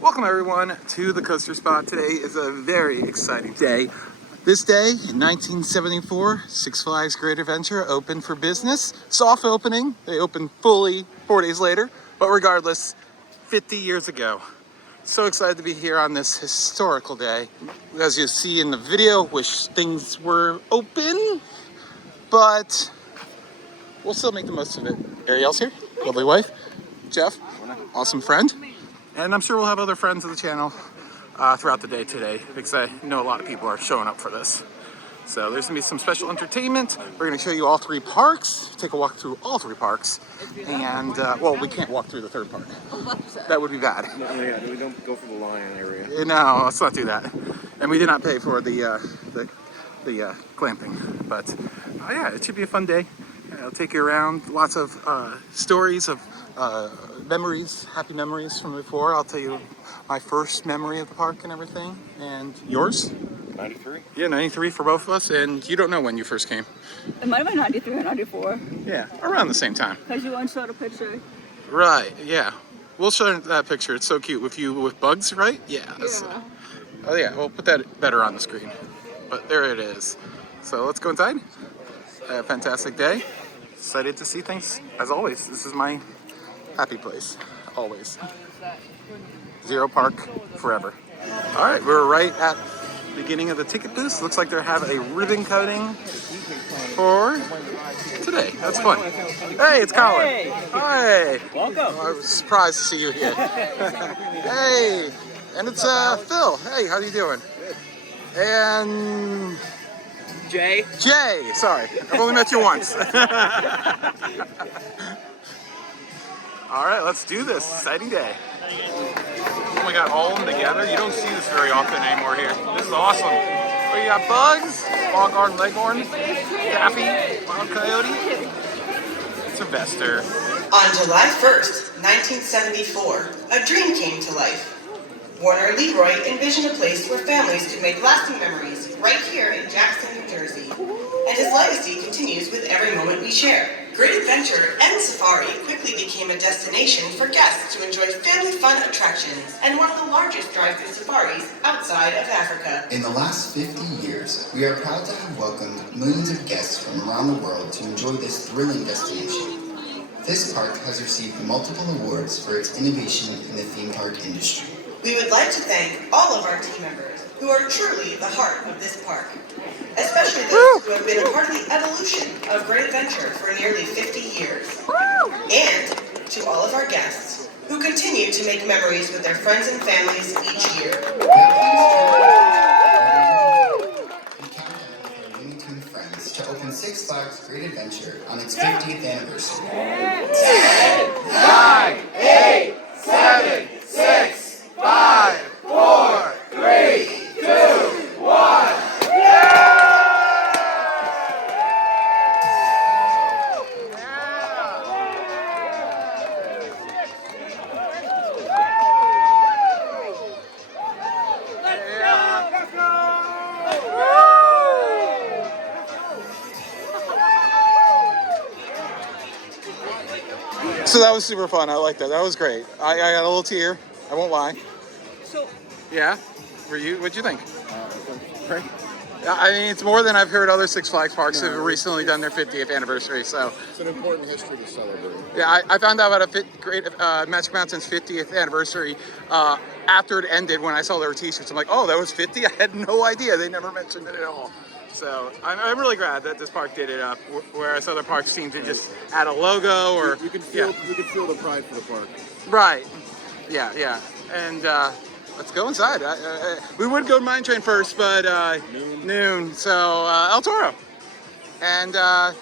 Welcome everyone to the coaster spot. Today is a very exciting day. This day in 1974, Six Flags Great Adventure opened for business. Soft opening, they opened fully 4 days later, but regardless, 50 years ago. So excited to be here on this historical day. As you see in the video, wish things were open, but we'll still make the most of it. Ariel's here, lovely wife. Jeff, awesome friend. And I'm sure we'll have other friends of the channel throughout the day today, because I know a lot of people are showing up for this. So there's gonna be some special entertainment. We're gonna show you all three parks, take a walk through all three parks. And, well, we can't walk through the third park. That would be bad. No, yeah, we don't go for the lion area. No, let's not do that. And we did not pay for the glamping. But, yeah, it should be a fun day. I'll take you around. Lots of stories of memories, happy memories from before. I'll tell you my first memory of the park and everything. And yours? 93? Yeah, 93 for both of us. And you don't know when you first came. It might have been 93 or 94. Yeah, around the same time. Because you once showed a picture. Right, yeah. We'll show that picture. It's so cute with you with bugs, right? Yeah. Yeah. Oh yeah, we'll put that better on the screen. But there it is. So let's go inside. A fantastic day. Excited to see things. As always, this is my happy place. Always. Zero Park forever. All right, we're right at the beginning of the ticket booth. Looks like they have a ribbon cutting for today. That's fun. Hey, it's Colin. Hey. Hi. Welcome. I was surprised to see you here. Hey, and it's Phil. Hey, how you doing? And Jay. Jay. Sorry, I've only met you once. All right, let's do this. Exciting day. Oh my God, all of them together. You don't see this very often anymore here. This is awesome. We got Bugs, Longhorn Leghorn, Daffy, Wild Coyote, Sylvester. On July 1st, 1974, a dream came to life. Warner Leroy envisioned a place where families could make lasting memories right here in Jackson, New Jersey. And his legacy continues with every moment we share. Great Adventure and Safari quickly became a destination for guests to enjoy family fun attractions and one of the largest drive-through safaris outside of Africa. In the last 50 years, we are proud to have welcomed millions of guests from around the world to enjoy this thrilling destination. This park has received multiple awards for its innovation in the theme park industry. We would like to thank all of our team members who are truly the heart of this park, especially those who have been a part of the evolution of Great Adventure for nearly 50 years. And to all of our guests who continue to make memories with their friends and families each year. We count down with our Looney Tunes friends to open Six Flags Great Adventure on its 50th anniversary. 10, 9, 8, 7, 6, 5, 4, 3, 2, 1. So that was super fun. I like that. That was great. I got a little tear. I won't lie. So, Yeah? What'd you think? Great. I mean, it's more than I've heard other Six Flags parks who have recently done their 50th anniversary. So, It's an important history to celebrate. yeah, I found out about Magic Mountain's 50th anniversary after it ended when I saw their t-shirts. I'm like, oh, that was 50? I had no idea. They never mentioned it at all. So I'm really glad that this park did it up, whereas other parks seem to just add a logo or... You can feel the pride for the park. Right. Yeah. And let's go inside. We would go to Mine Train first, but noon. So El Toro. And of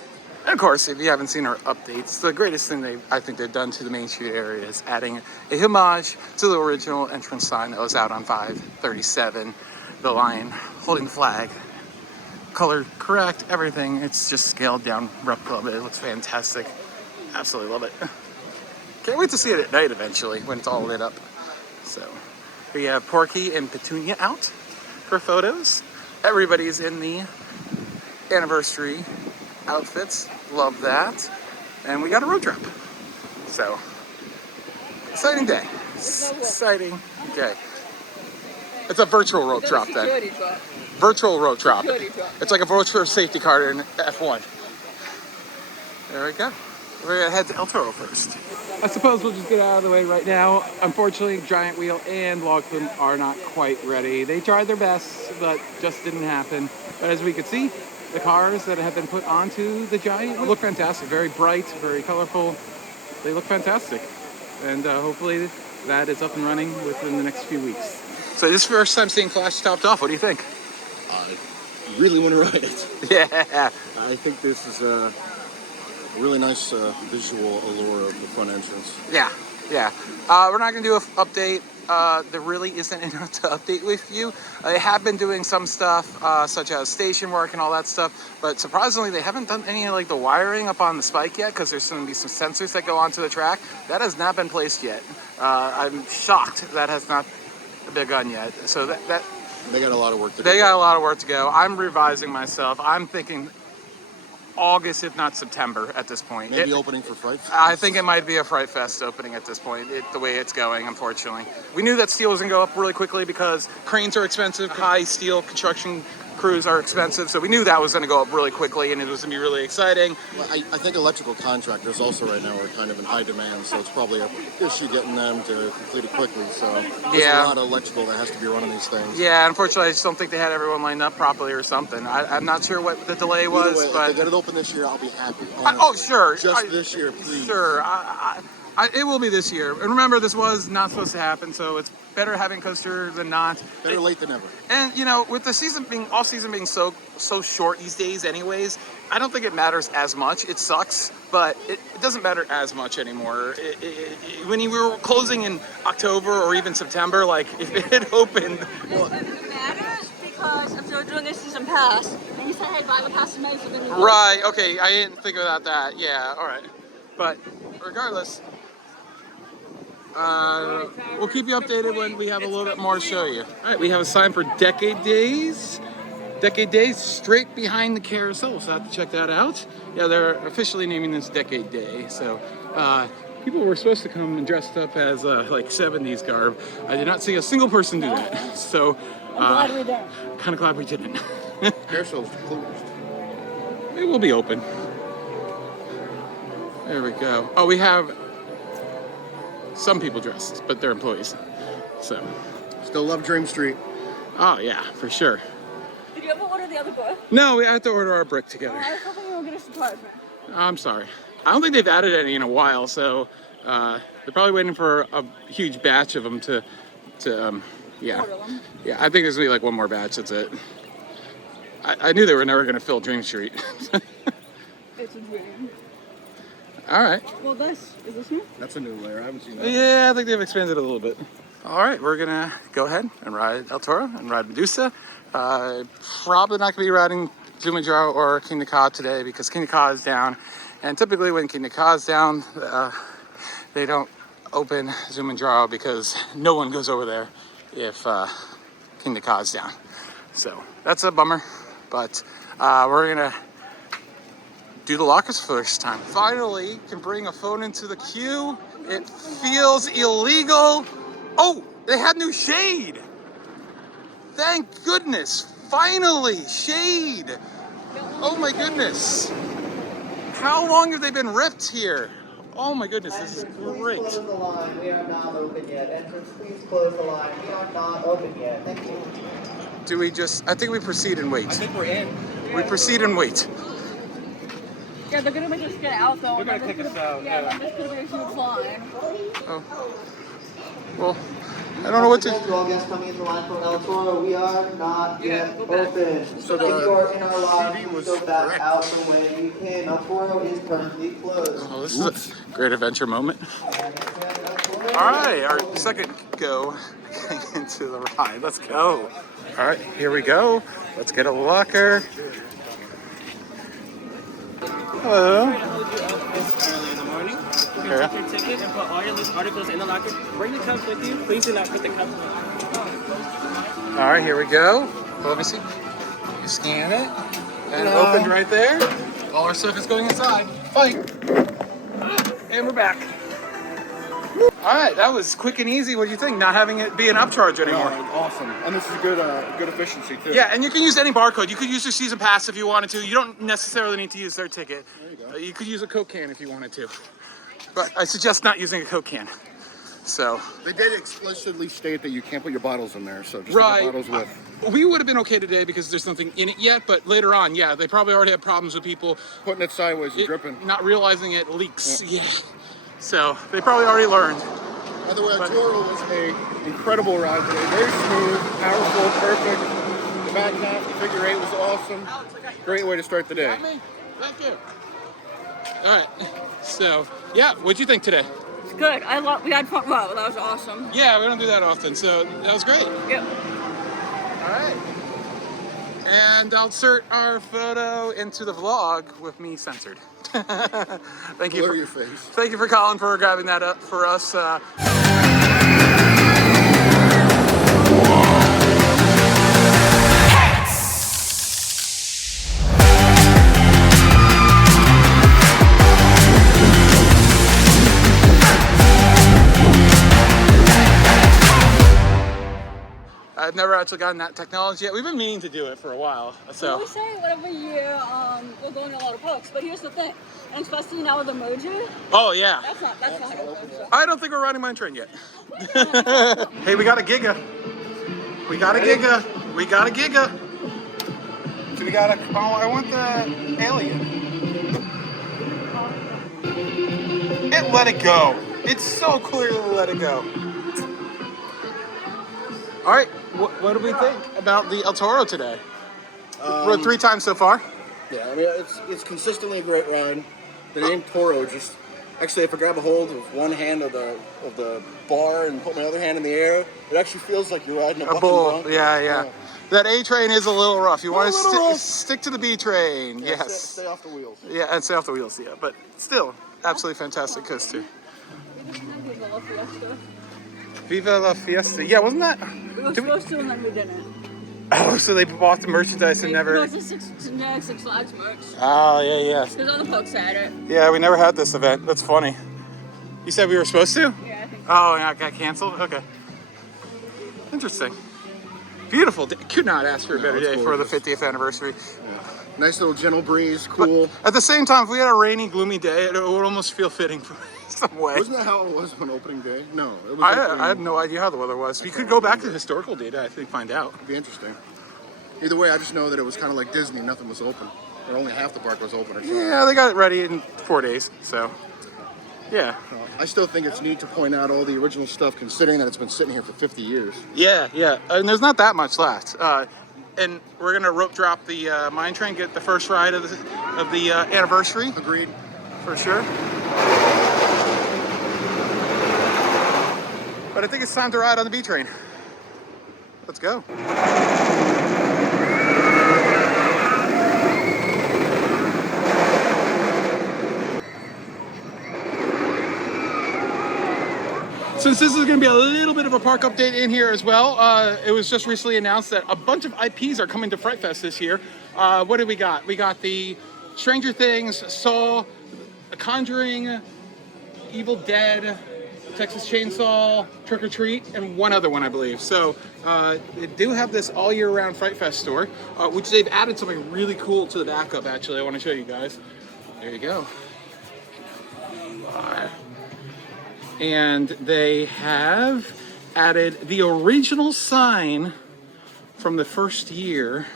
course, if you haven't seen our updates, the greatest thing I think they've done to the Main Street area is adding a homage to the original entrance sign that was out on 537. The lion holding the flag. Color correct, everything. It's just scaled down replica of it. It looks fantastic. Absolutely love it. Can't wait to see it at night eventually when it's all lit up. So we have Porky and Petunia out for photos. Everybody's in the anniversary outfits. Love that. And we got a road trip. So exciting day. Exciting Okay. It's a virtual rope It's a drop then. security drop. Virtual rope drop. Security drop. It's like a virtual safety car in F1. There we go. We're gonna head to El Toro first. I suppose we'll just get out of the way right now. Unfortunately, Giant Wheel and Log Flume are not quite ready. They tried their best, but just didn't happen. But as we could see, the cars that have been put onto the Giant look fantastic. Very bright, very colorful. They look fantastic. And hopefully that is up and running within the next few weeks. So this is your first time seeing Flash topped off. What do you think? I really want to ride it. Yeah. I think this is a really nice visual allure of the front entrance. Yeah. We're not going to do an update. There really isn't enough to update with you. They have been doing some stuff, such as station work and all that stuff, but surprisingly, they haven't done any like the wiring up on the spike yet, because there's going to be some sensors that go onto the track. That has not been placed yet. I'm shocked that has not begun yet. So that They got a lot of work to do. they got a lot of work to go. I'm revising myself. I'm thinking August, if not September, at this point. Maybe opening for Fright Fest. I think it might be a Fright Fest opening at this point, the way it's going, unfortunately. We knew that steel was going to go up really quickly because cranes are expensive, high steel construction crews are expensive, so we knew that was going to go up really quickly and it was going to be really exciting. Well, I think electrical contractors also right now are kind of in high demand, so it's probably an issue getting them to complete it quickly. So there's Yeah. a lot of electrical that has to be running these things. Yeah, unfortunately, I just don't think they had everyone lined up properly or something. I'm not sure what the delay was, Either way, but... if they get it open this year, I'll be happy. Oh, sure. Just this year, please. Sure. It will be this year. And remember, this was not supposed to happen, so it's better having coaster than not. Better late than never. And you know, with the season being off season being so short these days, anyways, I don't think it matters as much. It sucks, but it doesn't matter as much anymore. When you were closing in October or even September, like if it had opened, Well, it matters because if they're doing a season pass, and you say, hey, buy the pass in May, so then you right? Okay, I didn't think about that. Yeah, all right. But regardless, we'll keep you updated when we have a little bit more to show you. All right, we have a sign for Decade Days. Decade Days straight behind the carousel, so I have to check that out. Yeah, they're officially naming this Decade Day. So people were supposed to come and dressed up as like 70s garb. I did not see a single person do that. So I'm glad we didn't. kind of glad we didn't. Carousel's closed. It will be open. There we go. Oh, we have some people dressed, but they're employees. So, Still love Dream Street. oh yeah, for sure. Did you ever order the other book? No, we have to order our brick together. I was hoping you were going to surprise me. I'm sorry. I don't think they've added any in a while, so they're probably waiting for a huge batch of them to yeah. Order them. Yeah, I think there's gonna be like one more batch, that's it. I knew they were never gonna fill Dream Street. It's a dream. All right. Well, is this new? That's a new layer. I haven't seen that. Yeah, I think they've expanded a little bit. All right, we're gonna go ahead and ride El Toro and ride Medusa. Probably not gonna be riding Zumajaro or King Ka today because King Ka is down. And typically when King Ka is down, they don't open Zumajaro because no one goes over there if King Ka is down. So that's a bummer, but we're gonna do the lockers for the first time. Finally, can bring a phone into the queue. It feels illegal. Oh, they had new shade. Thank goodness. Finally, shade. Oh my goodness. How long have they been ripped here? Oh my goodness, this is great. Close the line. We are not open yet. Entrance, please close the line. We are not open yet. Thank you. Do we just, I think we proceed and wait. I think we're in. We proceed and wait. Yeah, they're going to make us get out, though. They're gonna kick us out, Yeah, yeah. this could be a huge line. Oh. Well, I don't know what to... To all guests coming into line from El Toro, we are not yet go back. open. So If the you are in our line, TV please was go back correct. out the way you can. El Toro is currently closed. Oh, this is a great adventure moment. All right, our second go into the ride. Let's go. All right, here we go. Let's get a locker. Hello. We're going to hold you up this early in the morning. We're going to Okay. take your ticket and put all your loose articles in the locker. Bring the cups with you. Please do not put the cups with you. All right, here we go. Well, let me see. You scan it, and it opened right there. All our stuff is going inside. Bye. And we're back. All right, that was quick and easy. What do you think? Not having it be an upcharge anymore. Awesome. And this is good efficiency too. Yeah, and you can use any barcode. You could use your season pass if you wanted to. You don't necessarily need to use their ticket. There you go. You could use a Coke can if you wanted to. But I suggest not using a Coke can. So. They did explicitly state that you can't put your bottles in there, so just Right. put the bottles with. We would have been okay today because there's nothing in it yet, but later on, yeah, they probably already had problems with people Putting it sideways and dripping. not realizing it leaks. Yeah. So they probably already learned. By the way, Toro was an incredible ride today. Very smooth, powerful, perfect. The back half, the figure eight was awesome. Great way to start the day. Thank you. All right. So, yeah, what'd you think today? It's good. We had front row. That was awesome. Yeah, we don't do that often, so that was great. Yep. All right. And I'll insert our photo into the vlog with me censored. Thank you. Blur your face. Thank you for Colin for grabbing that up for us. I've never actually gotten that technology yet. We've been meaning to do it for a while. So We say whatever year we're going to a lot of parks, but here's the thing, and especially now with emoji, oh yeah. that's not how it opens. I don't think we're riding mine train yet. Hey, we got a Giga. We got a Giga. We got a Giga. So we got a. Oh, I want the alien. It let it go. It so clearly let it go. All right, what do we think about the El Toro today? Rode 3 times so far. Yeah, I mean, it's consistently a great ride. The name Toro just... Actually, if I grab a hold of one hand of the bar and put my other hand in the air, it actually feels like you're riding a bucking bull. bronco. Yeah. That A train is a little rough. You want little to rough. stick to the B train. Yeah, Yes. Stay off the wheels. Yeah, and stay off the wheels. Yeah, but still, absolutely fantastic coaster. Viva la Fiesta. Yeah, wasn't that? We were supposed to and then we didn't. Oh, so they bought the merchandise and never. It was a generic Six Flags merch. Oh, yeah. Because other folks had it. Yeah, we never had this event. That's funny. You said we were supposed to? Yeah, I think so. Oh, yeah, it got canceled? Okay. Interesting. Beautiful. Could not ask for a better it's day for the gorgeous. 50th anniversary. Yeah. Nice little gentle breeze, cool. At the same time, if we had a rainy, gloomy day, it would almost feel fitting for some way. Wasn't that how it was on opening day? No, it was. I have no idea how the weather was. We could go back to historical data, I think, find out. It'd be interesting. Either way, I just know that it was kind of like Disney. Nothing was open, or only half the park was open. Or something. Yeah, they got it ready in 4 days, so yeah. I still think it's neat to point out all the original stuff, considering that it's been sitting here for 50 years. Yeah, and there's not that much left. And we're gonna rope drop the mine train, get the first ride of the anniversary. Agreed. For sure. But I think it's time to ride on the B train. Let's go. Since this is going to be a little bit of a park update in here as well, it was just recently announced that a bunch of IPs are coming to Fright Fest this year. What do we got? We got the Stranger Things, Saw, Conjuring, Evil Dead, Texas Chainsaw, Trick or Treat, and one other one, I believe. So they do have this all year round Fright Fest store, which they've added something really cool to the back of, actually. I want to show you guys. There you go. And they have added the original sign from the first year,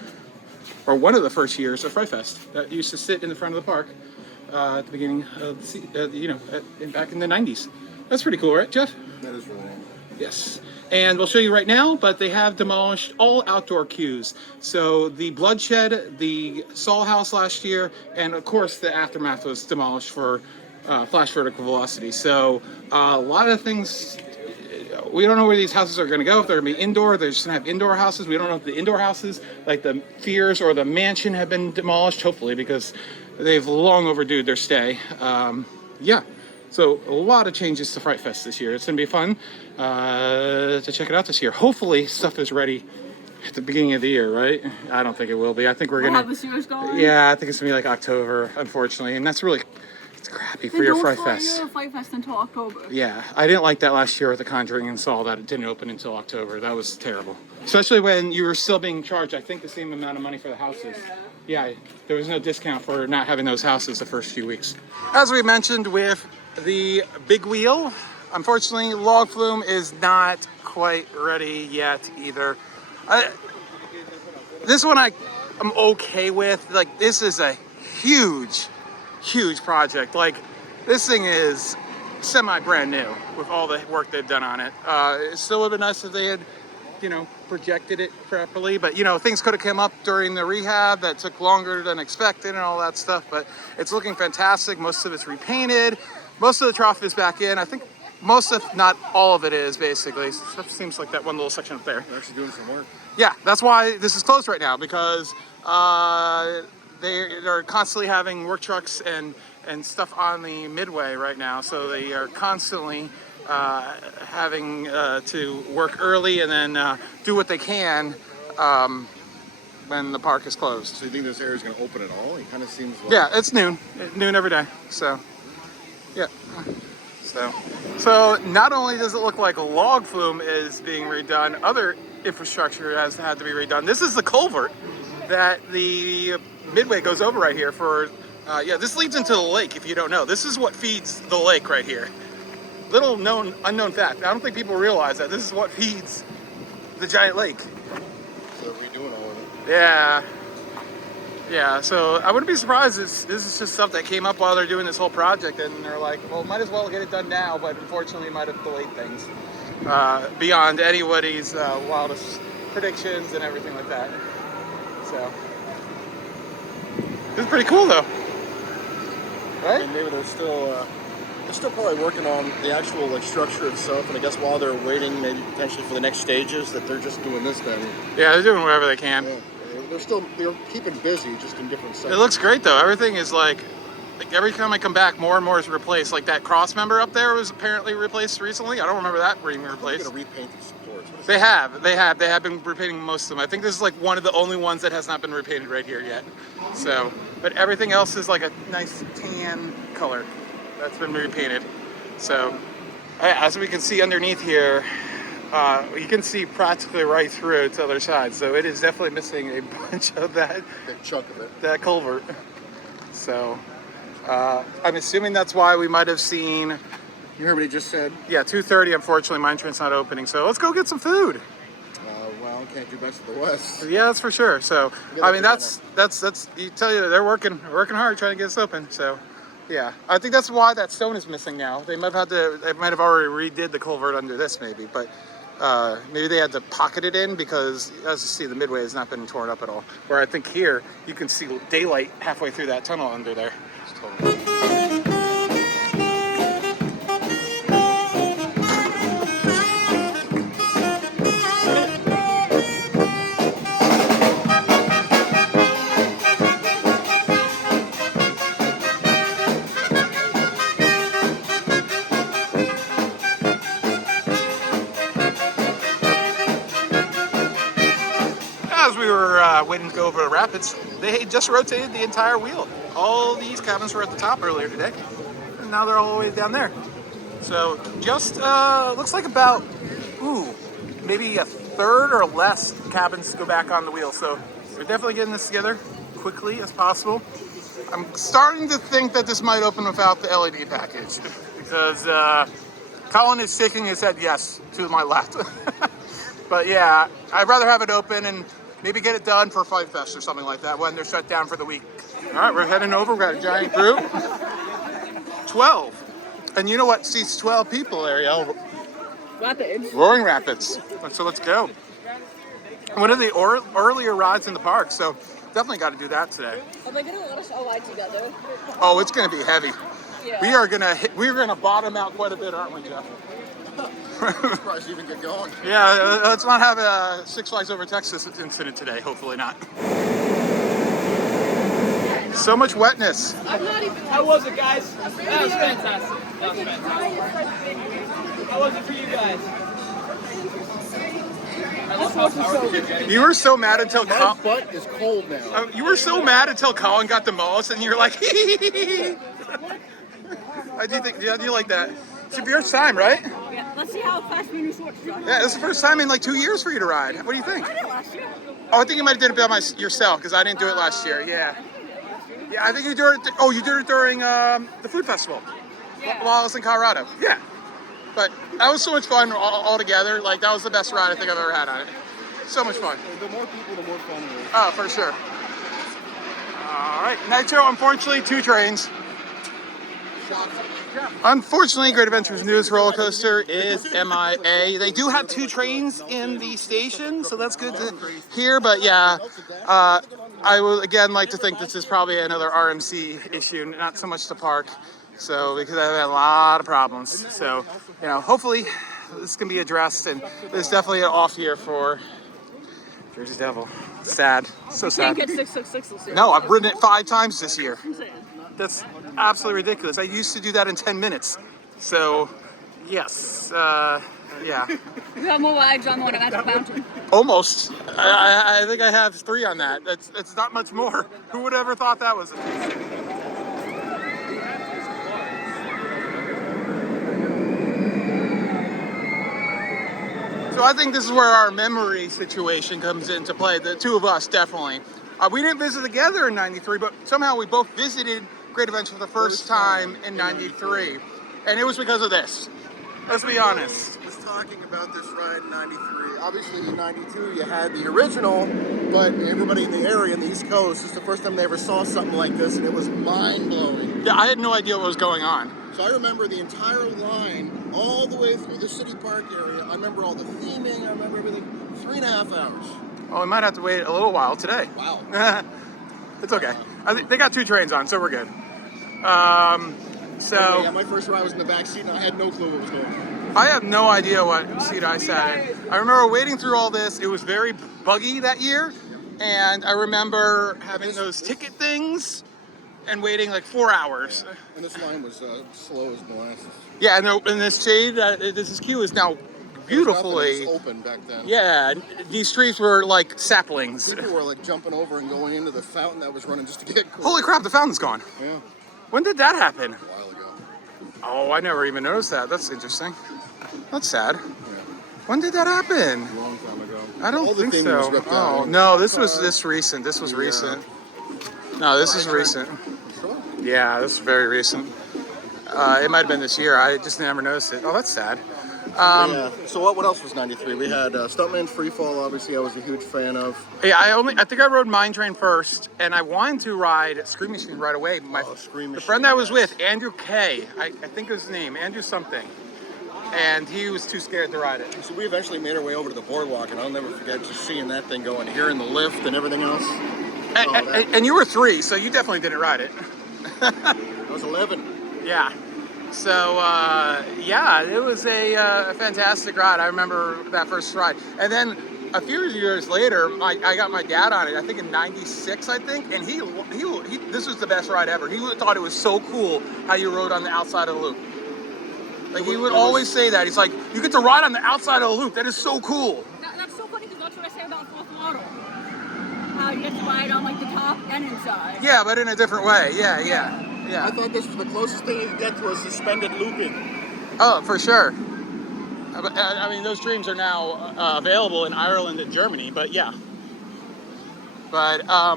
or one of the first years of Fright Fest, that used to sit in the front of the park at the beginning of the, back in the 90s. That's pretty cool, right, Jeff? That is really neat. Yes. And we'll show you right now, but they have demolished all outdoor queues. So the Bloodshed, the Saw House last year, and of course the Aftermath was demolished for Flash Vertical Velocity. So a lot of things, we don't know where these houses are going to go. If they're going to be indoor, they're just going to have indoor houses. We don't know if the indoor houses, like the Fears or the Mansion, have been demolished, hopefully, because they've long overdue their stay. Yeah. So a lot of changes to Fright Fest this year. It's going to be fun to check it out this year. Hopefully stuff is ready at the beginning of the year, right? I don't think it will be. I think we're going to... Have the series going? Yeah, I think it's going to be like October, unfortunately. And that's really... It's crappy for your Fright Fest. Your Fright Fest until October. Yeah, I didn't like that last year with the Conjuring and Saw that it didn't open until October. That was terrible. Especially when you were still being charged, I think, the same amount of money for the houses. Yeah, there was no discount for not having those houses the first few weeks. As we mentioned with the big wheel, unfortunately, Log Flume is not quite ready yet either. This one I'm okay with. Like, this is a huge project. Like, this thing is semi brand new with all the work they've done on it. It still would have been nice if they had, projected it properly, but things could have come up during the rehab that took longer than expected and all that stuff, but it's looking fantastic. Most of it's repainted. Most of the trough is back in. I think most, if not all of it, is basically. So it seems like that one little section up there. They're actually doing some work. Yeah, that's why this is closed right now, because they're constantly having work trucks and stuff on the midway right now, so they are constantly having to work early and then do what they can when the park is closed. So you think this area is going to open at all? It kind of seems like... Yeah, it's noon every day, so yeah. So not only does it look like a Log Flume is being redone, other infrastructure has had to be redone. This is the culvert that the midway goes over right here for, this leads into the lake if you don't know. This is what feeds the lake right here. Little unknown fact. I don't think people realize that. This is what feeds the giant lake. So they're redoing all of it. Yeah, so I wouldn't be surprised if this is just stuff that came up while they're doing this whole project and they're like, well, might as well get it done now, but unfortunately might have delayed things beyond anybody's wildest predictions and everything like that. So, this is pretty cool though, right? And maybe they're still probably working on the actual structure itself, and I guess while they're waiting maybe potentially for the next stages, that they're just doing this then. Yeah, they're doing whatever they can. Yeah. They're keeping busy, just in different sections. It looks great though. Everything is like every time I come back, more and more is replaced. Like that cross member up there was apparently replaced recently. I don't remember that being replaced. They're going to repaint these floors. They have been repainting most of them. I think this is like one of the only ones that has not been repainted right here yet. So, but everything else is like a nice tan color that's been repainted. So, as we can see underneath here, you can see practically right through it to the other side. So it is definitely missing a bunch of that chunk of it, that culvert. So I'm assuming that's why we might have seen. You heard what he just said? Yeah, 2:30. Unfortunately, my entrance not opening. So let's go get some food. Well, can't do much to the west. Yeah, that's for sure. So I mean, that's you tell you they're working hard trying to get us open. So. Yeah, I think that's why that stone is missing now. They might have already redid the culvert under this maybe, but maybe they had to pocket it in because, as you see, the midway has not been torn up at all. Where I think here, you can see daylight halfway through that tunnel under there. As we were waiting to go over the rapids, they just rotated the entire wheel. All these cabins were at the top earlier today, and now they're all the way down there. So just looks like about, maybe a third or less cabins go back on the wheel. So we're definitely getting this together quickly as possible. I'm starting to think that this might open without the LED package because Colin is shaking his head yes to my left. But yeah, I'd rather have it open and maybe get it done for Fright Fest or something like that when they're shut down for the week. All right, we're heading over. We've got a giant group. 12. And you know what seats 12 people, Ariel? Rapids. Roaring Rapids. So let's go. One of the earlier rides in the park, so definitely got to do that today. Are they going to let us all ride together? Oh, it's going to be heavy. Yeah. We're gonna bottom out quite a bit, aren't we, Jeff? Surprised you even get going. Yeah, let's not have a Six Flags Over Texas incident today. Hopefully not. So much wetness. How was it, guys? That was fantastic. How was it for you guys? I love how powerful you're getting. You were so mad until My butt is cold now. you were so mad until Colin got the most, and you're like, How do you think? Do you like that? It's your first time, right? Yeah, let's see how fast Medusa works. Yeah, it's the first time in like 2 years for you to ride. What do you think? I did it last year. Oh, I think you might have did it by yourself because I didn't do it last year. Yeah. Yeah, I think you did it. Oh, you did it during the food festival Yeah. while I was in Colorado. Yeah. But that was so much fun all together. Like, that was the best ride I think I've ever had on it. So much fun. The more people, the more fun it is. Oh, for sure. All right. Nitro, unfortunately, 2 trains. Unfortunately, Great Adventure's newest roller coaster is MIA. They do have 2 trains in the station, so that's good to hear. But yeah, I would again like to think this is probably another RMC issue, not so much the park. So because I've had a lot of problems. So hopefully this can be addressed. And there's definitely an off year for Jersey Devil. Sad, so sad. Can't get 666 this year. No, I've ridden it 5 times this year. Insane. That's absolutely ridiculous. I used to do that in 10 minutes. So, yes, yeah. You have more rides on the one at Magic Mountain. Almost. I think I have 3 on that. It's not much more. Who would ever thought that was? So I think this is where our memory situation comes into play. The 2 of us, definitely. We didn't visit together in '93, but somehow we both visited Great Adventure for the first time in '93. And it was because of this. Let's be honest. I was talking about this ride in '93. Obviously in '92 you had the original, but everybody in the area in the East Coast, it's the first time they ever saw something like this, and it was mind-blowing. Yeah, I had no idea what was going on. So I remember the entire line all the way through the city park area. I remember all the theming, I remember everything. 3.5 hours. Oh, we might have to wait a little while today. Wow. It's okay. I think they got 2 trains on, so we're good. So Yeah, my first ride was in the back seat and I had no clue what was going on. I have no idea what seat I sat in. I remember waiting through all this. It was very buggy that year, and I remember having those ticket things and waiting like 4 hours. And this line was slow as molasses. Yeah, and this shade, this queue is now beautifully It was open back then. Yeah, these trees were like saplings. People were like jumping over and going into the fountain that was running just to get cool. Holy crap, the fountain's gone. Yeah, When did that happen? a while ago. Oh, I never even noticed that. That's interesting. That's sad. Yeah, When did that happen? a long time ago. I don't All the think theming was so. ripped Oh, out. no, this was this recent. This was recent. No, this is recent. Sure. Yeah, this is very recent. It might have been this year. I just never noticed it. Oh, that's sad. Yeah. So what else was '93? We had Stuntman Freefall. Obviously, I was a huge fan of. Yeah, I think I rode Mine Train first, and I wanted to ride Scream Machine right away. Scream The Machine, friend I was yes. with, Andrew K, I think his name, Andrew something, and he was too scared to ride it. So we eventually made our way over to the boardwalk, and I'll never forget just seeing that thing going, hearing the lift and everything else. And you were 3, so you definitely didn't ride it. I was 11. Yeah. So, yeah, it was a fantastic ride. I remember that first ride. And then a few years later, I got my dad on it, I think in '96, I think, and he this was the best ride ever. He thought it was so cool how you rode on the outside of the loop. Like, he would always say that. He's like, you get to ride on the outside of the loop. That is so cool. That's so funny because that's what I say about fourth model. How you get to ride on like the top and inside. Yeah, but in a different way. Yeah. I thought this was the closest thing you could get to a suspended looping. Oh, for sure. I mean, those dreams are now available in Ireland and Germany, but yeah. But I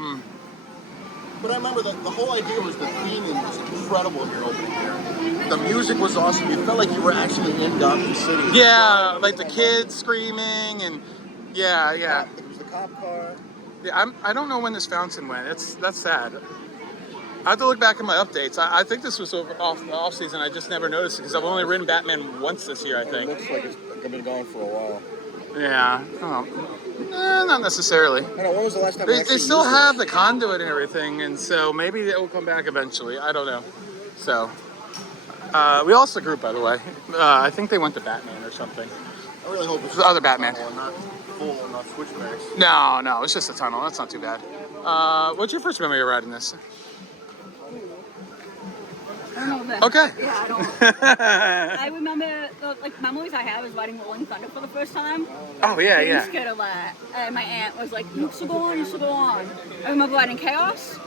remember the whole idea was the theming was incredible here over here. The music was awesome. You felt like you were actually in Gotham City. yeah, like the kids screaming and yeah. It was the cop car. Yeah, I don't know when this fountain went. That's sad. I have to look back at my updates. I think this was off season. I just never noticed it because I've only ridden Batman once this year, I It think. looks like it's been gone for a while. Yeah. Oh. Not necessarily. I don't know, when was the last time They still have the conduit and everything, and so maybe it will come back eventually. I don't know. So, we lost the group, by the way. I think they went to Batman or something. I really hope it's The other Batman. not full, not switchbacks. No, it's just a tunnel. That's not too bad. What's your first memory of riding this? I don't know that. Okay. Yeah, I don't. I remember the memories I have is riding Rolling Thunder for the first time. Oh, yeah, I was yeah. scared of that. And my aunt was like, you should go on. I remember riding Chaos.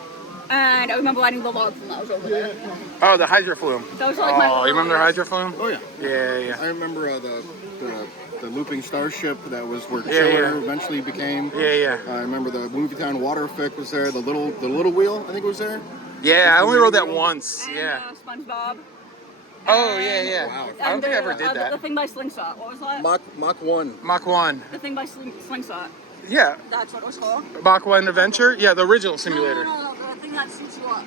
And I remember riding the log when I was over there. Oh, the Hydro Flume. That was like my. Oh, you remember the Hydro Flume? Oh yeah. Yeah. I remember the looping starship that was where Yeah, Chiller yeah. eventually became. Yeah. I remember the Movie Town water effect was there. The little wheel I think was there. Yeah, I only rode that once. And, Yeah. SpongeBob. Oh, yeah. Wow. I don't think I ever did The that. thing by Slingshot. What was that? Mach 1. Mach 1. The thing by Slingshot. Yeah. That's what it was called. Mach 1 Adventure? Yeah, the original simulator. No, the thing that shoots you up.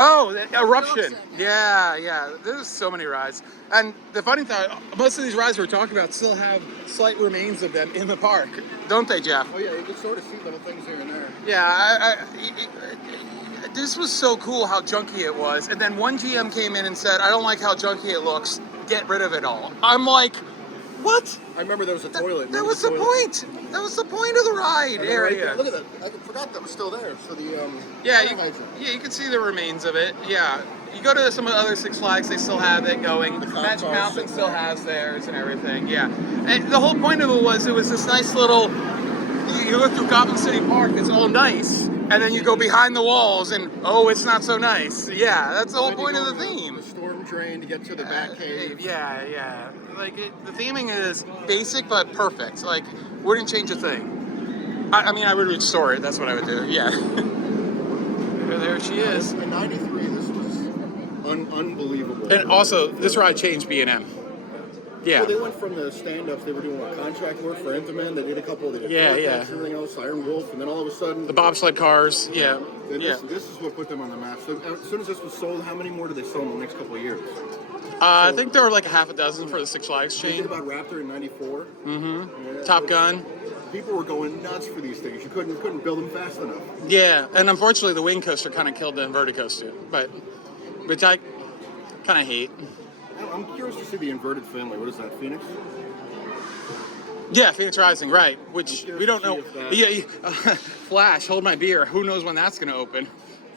Oh, the Eruption. Yeah. There's so many rides. And the funny thing, most of these rides we're talking about still have slight remains of them in the park. Don't they, Jeff? Oh yeah, you can sort of see little things here and there. Yeah, this was so cool how junky it was. And then one GM came in and said, I don't like how junky it looks. Get rid of it all. I'm like, what? I remember there was a toilet. That was the point. That was the point of the ride area. Look at that. I forgot that was still there. So the Yeah, fire hydrant. you can see the remains of it. Yeah, you go to some of the other Six Flags, they still have it going. Magic cars. Mountain still has theirs and everything. Yeah, and the whole point of it was this nice little. You go through Gotham City Park, it's all nice, and then you go behind the walls, and oh, it's not so nice. Yeah, that's the whole point of the theme. The storm drain to get to the Batcave. Yeah. Like the theming is basic but perfect. Like wouldn't change a thing. I mean, I would restore it. That's what I would do. Yeah. There she is. In '93, this was unbelievable. And also, this ride changed B&M. Yeah. Well, they went from the stand-ups, they were doing contract work for Intamin, they did a couple, they did Yeah. everything else, Iron Wolf, and then all of a sudden... The bobsled cars. Yeah. And this is what put them on the map. So as soon as this was sold, how many more did they sell in the next couple of years? I think there were like a half a dozen for the Six Flags They chain. did about Raptor in '94. Yeah, Top Gun. People were going nuts for these things. You couldn't build them fast enough. Yeah, and unfortunately the wing coaster kind of killed the inverted coaster, which I kind of hate. I'm curious to see the inverted family. What is that, Phoenix? Yeah, Phoenix Rising, right? Which we don't know. to see Flash, Hold My Beer. Who knows when that's going to open?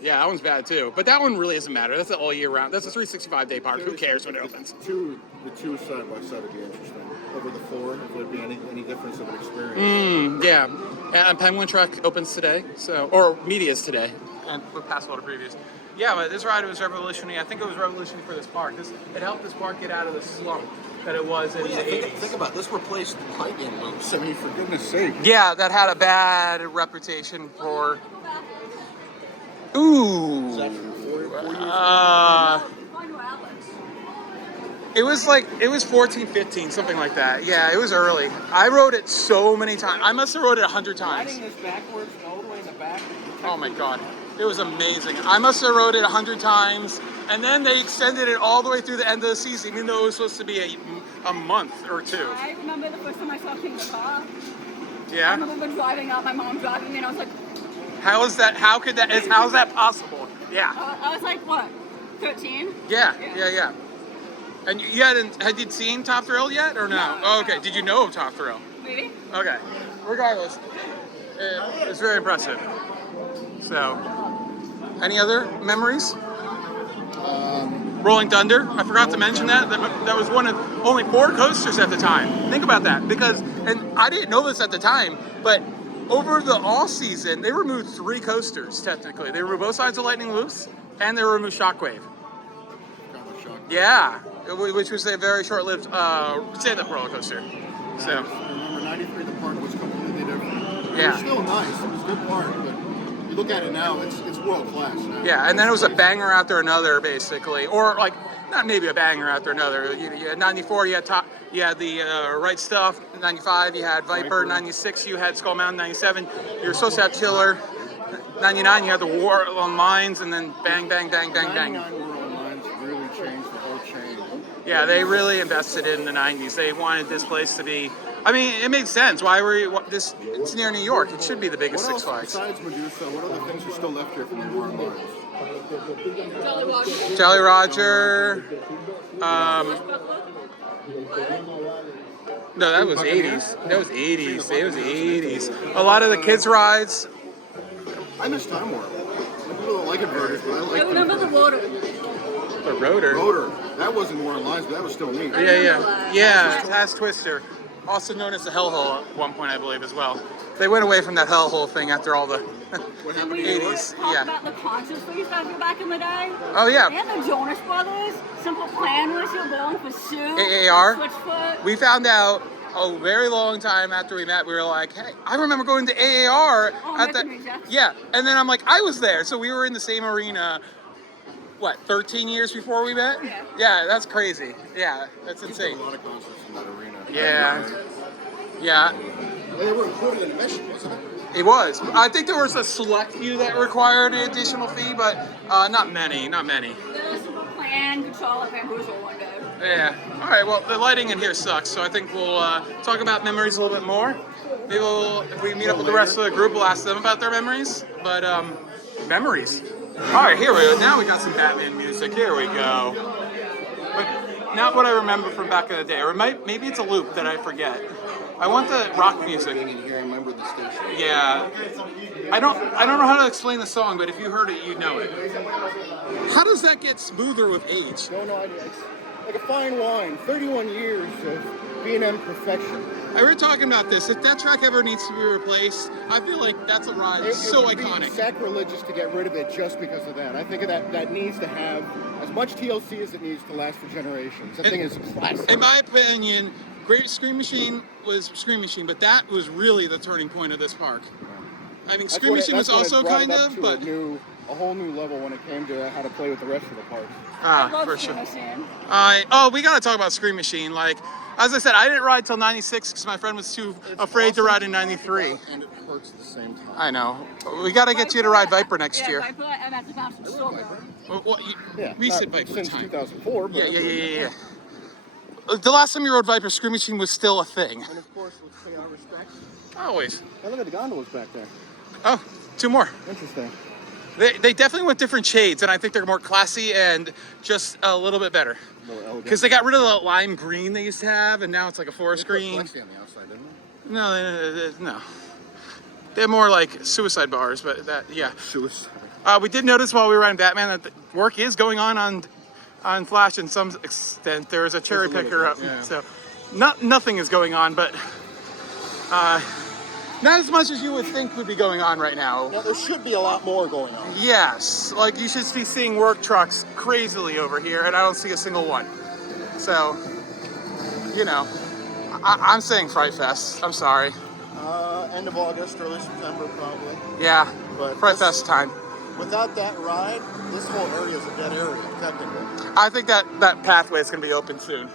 Yeah, that one's bad too. But that one really doesn't matter. That's an all year round. That's a 365-day park. Who cares when it opens? The two side by side would be interesting. Over the floor, if there'd be any difference of an experience. Yeah. And Penguin Trek opens today, or media's today, and we'll pass all the previews. Yeah, but this ride was revolutionary. I think it was revolutionary for this park. It helped this park get out of the slump that it was in the 80s. Think about it. This replaced lightning loops. I mean, for goodness sake. Yeah, that had a bad reputation for. Ooh. Is that from 40 years It was 14, 15, something like that. Yeah, it was early. I rode it so many times. I must have rode it 100 times. Riding this backwards all the way in the back. Oh my God. It was amazing. I must have rode it 100 times, and then they extended it all the way through the end of the season, even though it was supposed to be a month or two. I remember the first time I saw King of the Car. I Yeah? remember driving up, my mom driving me, and I was like, How's that possible? Yeah. I was like, what, 13? Yeah. And had you seen Top Thrill yet, or no? No. Oh, okay. Did you know of Top Thrill? Maybe? Okay. Regardless, it's very impressive. So, any other memories? Rolling Thunder. I forgot to mention that. That was one of only 4 coasters at the time. Think about that, and I didn't know this at the time, but over the all season, they removed 3 coasters. Technically, they removed both sides of Lightning Loose, and they removed Shockwave. Yeah, which was a very short-lived stand-up roller coaster. So, I remember '93, the park was completely different. Yeah. It was still nice. It was a good park, but you look at it now, it's world class now. yeah, and then it was a banger after another, basically, or like not maybe a banger after another. You had '94, you had the Right Stuff. '95, you had Viper. '96, you had Skull Mountain. '97, you were supposed to have Chiller. '99, you had the War on Mines, and then bang, bang, bang, bang, bang. 99 War on Mines really changed the whole chain. Yeah, they really invested in the '90s. They wanted this place to be. I mean, it made sense. Why were you this? It's near New York. It should be the biggest What Six else, Flags. besides Medusa, what other things are still left here from the War on Mines? Jolly Roger. Jolly Roger. No, that was 80s. That was 80s. It was 80s. A lot of the kids' rides. I miss Time Warp. People don't like inverters, but I like I remember the water. The rotor. Rotor. That wasn't War on Lines, but that was still neat. Yeah, Taz Twister. Also known as the Hellhole at one point, I believe, as well. They went away from that Hellhole thing after all the What Can happened we to you? 80s, talk yeah. about the concerts we used to do back in the day? Oh yeah, And the Jonas Brothers. Simple Plan was your going for Sue. AAR. Switchfoot. We found out a very long time after we met. We were like, hey, I remember going to AAR Oh, at the American Rejects. yeah, and then I'm like, I was there, so we were in the same arena. What, 13 years before we met? Yeah. Yeah, that's crazy. Yeah, that's We did insane. a lot of concerts in that arena. Yeah. Yeah, They were included in admission, wasn't it? it was. I think there was a select few that required an additional fee, but not many. There was Simple Plan, Control, and Bamboozle one day. Yeah. All right. Well, the lighting in here sucks, so I think we'll talk about memories a little bit more. Maybe if we meet up with the rest of the group, we'll ask them about their memories. But memories. All right. Here we go. Now we got some Batman music. Here we go. But not what I remember from back in the day, or maybe it's a loop that I forget. I want the rock music. Being in here, I remember the station. Yeah. I don't know how to explain the song, but if you heard it, you'd know it. How does that get smoother with age? No idea. It's like a fine wine. 31 years of B&M perfection. I were talking about this. If that track ever needs to be replaced, I feel like that's a ride that's so would be iconic. sacrilegious to get rid of it just because of that. I think that needs to have as much TLC as it needs to last for generations. That thing is classic. In my opinion, Great Scream Machine was Scream Machine, but that was really the turning point of this park. I mean, Scream Machine was also kind of, but a whole new level when it came to how to play with the rest of the parks. I love for Scream sure. Machine. We gotta talk about Scream Machine. Like, as I said, I didn't ride till '96 because my friend was too afraid to ride in '93. And it hurts at the same time. I know. We gotta get you to ride Viper next year. Viper, and that's about some silver. We not said Viper since time. 2004. But Yeah. The last time you rode Viper, Scream Machine was still a thing. And of course, let's pay our respects. Always. Hey, look at the gondolas back there. Oh, two more. Interesting. They definitely went different shades, and I think they're more classy and just a little bit better. More elegant. Because they got rid of the lime green they used to have, and now it's like a forest They put green. Flexi on the outside, didn't they? No. They're more like suicide bars, but yeah. Suicide. We did notice while we were riding Batman that the work is going on Flash in some extent. There is a cherry There's a picker little up, bit, yeah. so nothing is going on, but not as much as you would think would be going on right now. Yeah, there should be a lot more going on. Yes, like you should be seeing work trucks crazily over here, and I don't see a single one. So, I'm saying Fright Fest. I'm sorry. End of August, early September, probably. Yeah, But Fright Fest time. Without that ride, this whole area is a dead area, technically. I think that pathway is going to be open soon.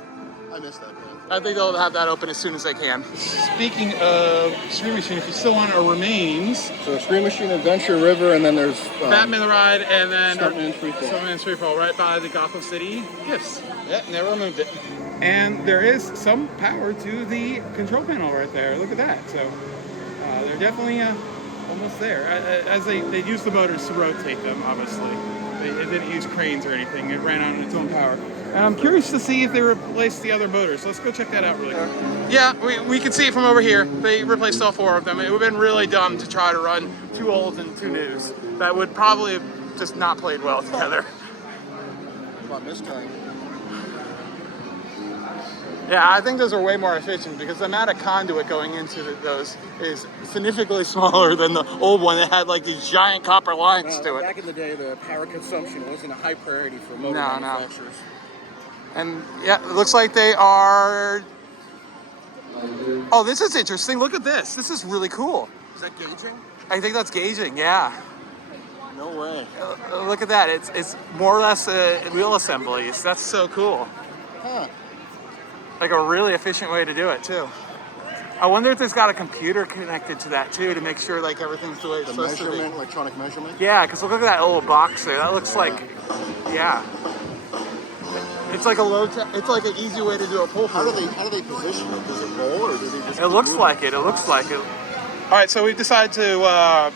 I miss that place. I think they'll have that open as soon as they can. Speaking of Scream Machine, if you still want our remains, So Scream Machine, Adventure River, and then there's Batman the Ride, and then Stuntman's Freefall. Stuntman's Freefall, right by the Gotham City gifts. Yeah, never removed it. And there is some power to the control panel right there. Look at that. So they're definitely almost there. As they use the motors to rotate them, obviously. They didn't use cranes or anything. It ran on its own power. And I'm curious to see if they replaced the other motors. Let's go check that out really quick. Yeah, we can see it from over here. They replaced all 4 of them. It would have been really dumb to try to run 2 olds and 2 news. That would probably have just not played well together. About this time. Yeah, I think those are way more efficient because the amount of conduit going into those is significantly smaller than the old one that had like these giant copper lines to it. Back in the day, the power consumption wasn't a high priority for motor No. manufacturers. And yeah, it looks like they are... Oh, this is interesting. Look at this. This is really cool. Is that gauging? I think that's gauging, yeah. No way. Look at that. It's more or less wheel assemblies. That's so cool. Huh. Like a really efficient way to do it too. I wonder if there's got a computer connected to that too to make sure like everything's the way it's The supposed to be. measurement, electronic measurement? Yeah, because look at that little box there. That looks like, yeah. It's like it's like an easy way to do a pull How through. do they position it? Does it roll or do they just... It looks like it. It looks like it. All right, so we've decided to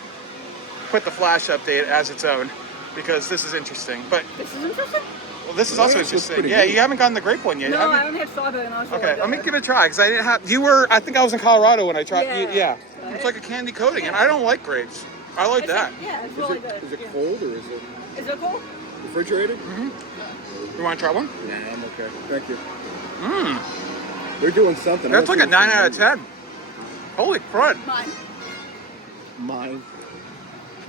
put the Flash update as its own because this is interesting. But This is interesting? well, this is Yeah, also this looks interesting. pretty Yeah, good. you haven't gotten the grape one yet. No, have you? I only had strawberry and I was Okay, really let me good. give it a try because I didn't have. I think I was in Colorado when I tried. Yeah. Yeah. It's like a candy coating, and I don't like grapes. I like that. Yeah, it's really good. Is it Yeah. cold or is it Is it cool? refrigerated? You want to try one? Nah, I'm okay. Thank you. Mmm. They're doing something. That's like a 9 out of 10. Holy crud. Mine. Mine.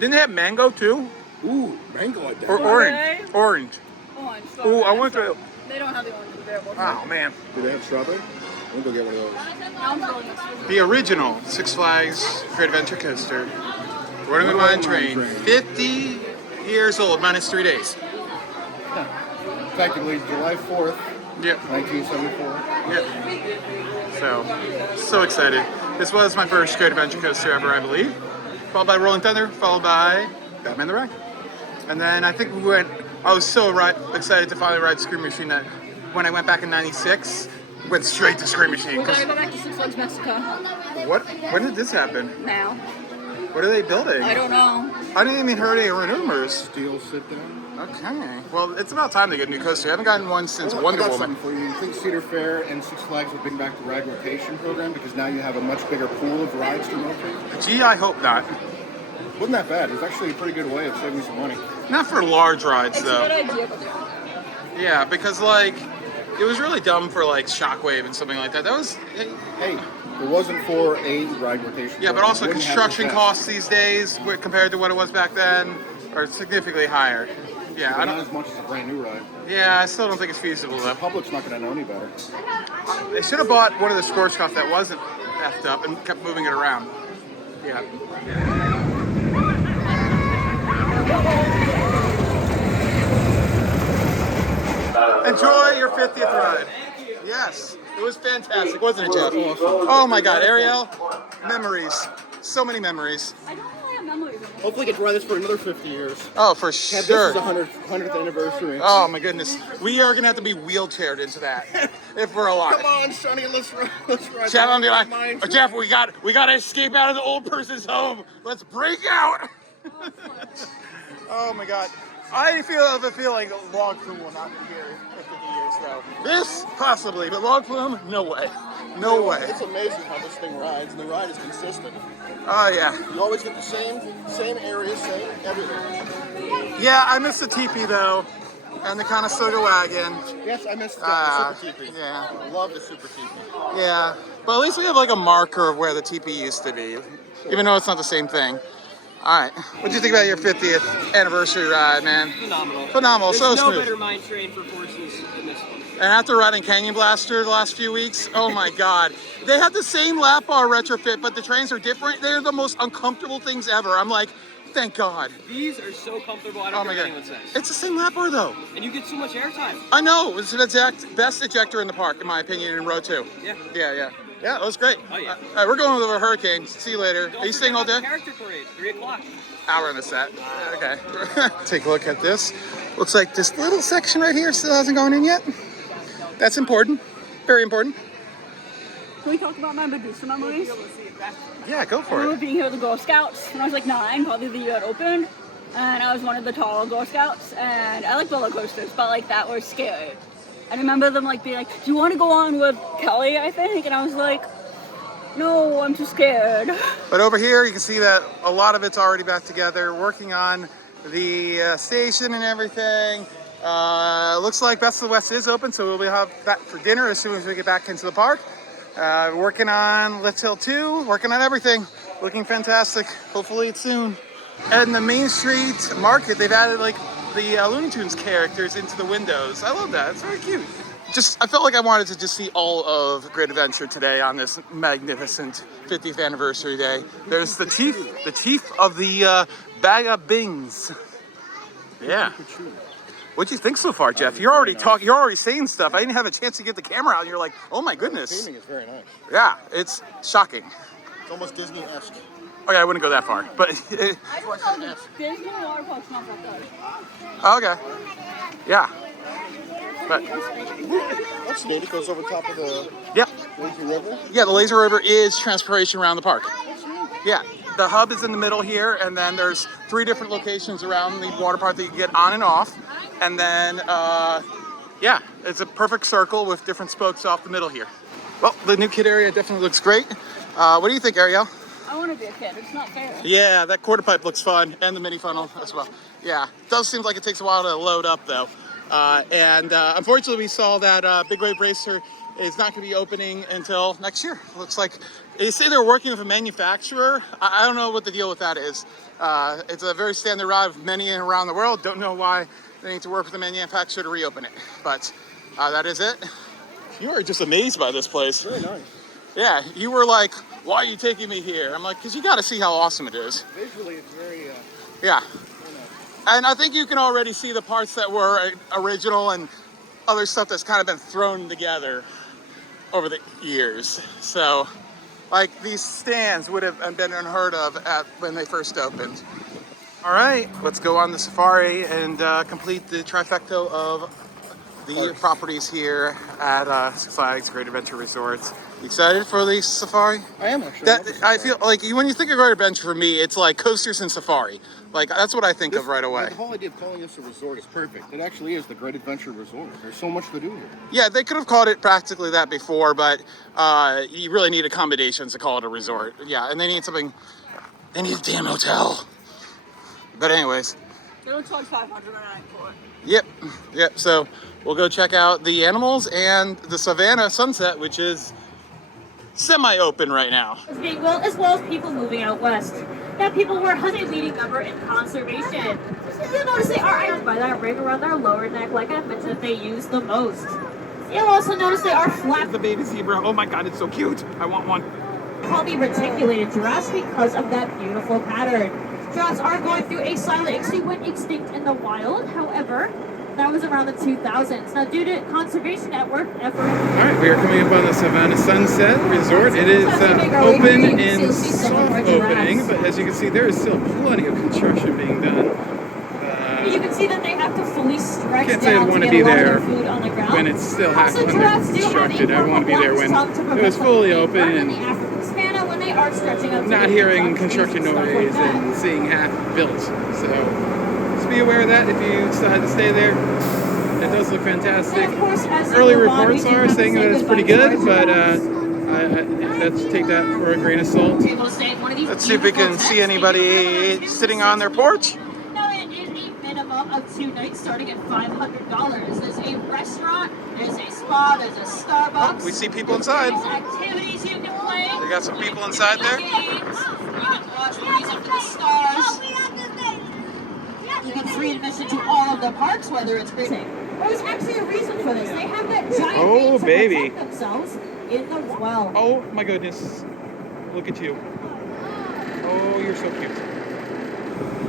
Didn't they have mango too? Ooh, mango at that. Or orange? Okay. Orange. Orange. Ooh, I want to. They don't have the orange available. Oh man. Do they have strawberry? I'm gonna go get one of those. Now I'm feeling this. The original Six Flags Great Adventure Coaster. Running with Mine Train. 50 years old, minus 3 days. Technically, July 4th, Yep. 1974. Yep. So excited. This was my first Great Adventure Coaster ever, I believe. Followed by Rolling Thunder, followed by Batman the Ride. And then I think I was so excited to finally ride Scream Machine that when I went back in 96, went straight to Scream Machine. We gotta go back to Six Flags Mexico What? When did this happen? now. What are they building? I don't know. I didn't even hear any rumors. Steel sit down. Okay. Well, it's about time to get a new coaster. I haven't gotten one since Wonder I got Woman. something for you. You think Cedar Fair and Six Flags will bring back the ride rotation program because now you have a much bigger pool of rides to rotate? Gee, I hope not. Wasn't that bad? It was actually a pretty good way of saving some money. Not for large rides, It's a though. good idea, but they don't. Yeah, because, like, it was really dumb for, like, Shockwave and something like that. That was... Hey, it wasn't for a ride rotation. Yeah, but program. also Wouldn't have construction to costs these days, compared to what it was back then, are significantly higher. Yeah, But I not don't... as much as a brand new ride. Yeah, I still don't think it's feasible, The though. public's not going to know any better. They should have bought one of the Scorchcroft that wasn't effed up and kept moving it around. Yeah. Enjoy your 50th ride. Yes, it was fantastic, wasn't it, Jeff? Oh my God, Ariel, memories. So many memories. I don't really have memories of it. Hopefully, get to ride this for another 50 years. Oh, for This is sure. the 100th anniversary. Oh my goodness, we are gonna have to be wheelchaired into that if we're alive. Come on, Sonny, let's ride. Jeff, I'm Mine like, Train. Jeff, we gotta escape out of the old person's home. Let's break out. Oh my God. I have a feeling Log Flume will not be here in 50 years, though. This, possibly, but Log Flume, no way. No way. It's amazing how this thing rides, and the ride is consistent. Oh, yeah. You always get the same area, same everything. Yeah, I miss the teepee, though, and the Conestoga wagon. Yes, I missed the super teepee. Yeah. I love the super teepee. Yeah. But at least we have, like, a marker of where the teepee used to be, even though it's not the same thing. All right. What'd you think about your 50th anniversary ride, man? Phenomenal. Phenomenal. There's So no smooth. better mine train for horses than this one. And after riding Canyon Blaster the last few weeks, oh my God. They have the same lap bar retrofit, but the trains are different. They're the most uncomfortable things ever. I'm like, thank God. These are so comfortable. I Oh don't my care God. what anyone says. It's the same lap bar though. And you get so much airtime. I know. It's the exact best ejector in the park, in my opinion, in row 2. Yeah. Yeah. Yeah, that was great. Oh, yeah. All right, we're going over Hurricane. See you later. Don't Are you forget staying all about day? the Character parade, 3 o'clock. Hour in the set. Okay. Take a look at this. Looks like this little section right here still hasn't gone in yet. That's important. Very important. Can we talk about my Medusa memories? Yeah, go I for remember it. being here with the Girl Scouts when I was like 9, probably the year it opened. And I was one of the Toro Girl Scouts. And I like roller coasters, but like that was scary. I remember them like being like, do you want to go on with Kelly, I think? And I was like, no, I'm too scared. But over here, you can see that a lot of it's already back together, working on the station and everything. Looks like Best of the West is open, so we'll have that for dinner as soon as we get back into the park. Working on Let's Hill 2, working on everything. Looking fantastic. Hopefully it's soon. And the Main Street Market, they've added like the Looney Tunes characters into the windows. I love that. It's very cute. I felt like I wanted to just see all of Great Adventure today on this magnificent 50th anniversary day. There's the chief of the Bag of Bings. Yeah. What'd you think so far, Jeff? You're already talking. You're already saying stuff. I didn't have a chance to get the camera out, and you're like, "Oh my goodness!" Theming is very nice. Yeah, it's shocking. It's almost Disney-esque. Okay, I wouldn't go that far, but I don't know, Disney water park's not that good. okay. Yeah, but That's neat. It goes over top of the yeah, Lazy River. yeah. The Laser River is transportation around the park. Yeah, the hub is in the middle here, and then there's 3 different locations around the water park that you can get on and off. And then, yeah, it's a perfect circle with different spokes off the middle here. Well, the new kid area definitely looks great. What do you think, Ariel? I want to be a kid. It's not fair. Yeah, that quarter pipe looks fun, and the mini funnel as well. Yeah, does seem like it takes a while to load up though. And unfortunately, we saw that Big Wave Racer is not going to be opening until next year. Looks like they say they're working with a manufacturer. I don't know what the deal with that is. It's a very standard ride of many around the world. Don't know why they need to work with a manufacturer to reopen it, but that is it. You are just amazed by this place. Very nice. Yeah, you were like, why are you taking me here? I'm like, because you got to see how awesome it is. Visually, it's very, Yeah. And I think you can already see the parts that were original and other stuff that's kind of been thrown together over the years. So, like, these stands would have been unheard of when they first opened. All right, let's go on the safari and complete the trifecta of the properties here at Six Flags Great Adventure Resorts. You excited for the safari? I am actually. I feel like when you think of Great Adventure, for me, it's like coasters and safari. Like, that's what I think of right away. The whole idea of calling this a resort is perfect. It actually is the Great Adventure Resort. There's so much to do here. Yeah, they could have called it practically that before, but you really need accommodations to call it a resort. Yeah, and they need something. They need a damn hotel. But anyways. It looks like 500 a night for it. Yep. So we'll go check out the animals and the Savannah sunset, which is semi-open right now. As well as people moving out west. Now people who are hunting leading number in conservation. You'll notice they are items by that ring around their lower neck, like I mentioned, that they use the most. You'll also notice they are flat. The baby zebra. Oh my god, it's so cute. I want one. Called the reticulated giraffes because of that beautiful pattern. Giraffes are going through a silent extinct, went extinct in the wild. However, that was around the 2000s. Now, due to conservation network effort. All right, we are coming up on the Savannah Sunset Resort. It is open in soft opening, but as you can see, there is still plenty of construction being done. You can see that they have to fully stretch Can't say I down want to to get be a lot there of their food on the ground. when it's still Also, when they're giraffes do have constructed. I want to be there when it was fully open and when they are stretching out to not get hearing jumps, construction stuff like noise that. and seeing half built. So just be aware of that if you decide to stay there. It does look fantastic. And of course, as Early you move on, reports we do are have to saying say that it's pretty goodbye to good, our but giraffes. let's take that for a grain of salt. Let's see if we can see anybody sitting on their porch. No, it is a minimum of 2 nights starting at $500. There's a restaurant, there's a spa, there's a Starbucks. We see people inside. There's activities you can play. We got some people inside there. Games. You can watch movies under the stars. You get free admission to all of the parks, whether it's great. There's actually a reason for this. They have that giant Oh, thing to baby. protect themselves in the well. Oh my goodness. Look at you. Oh, you're so cute.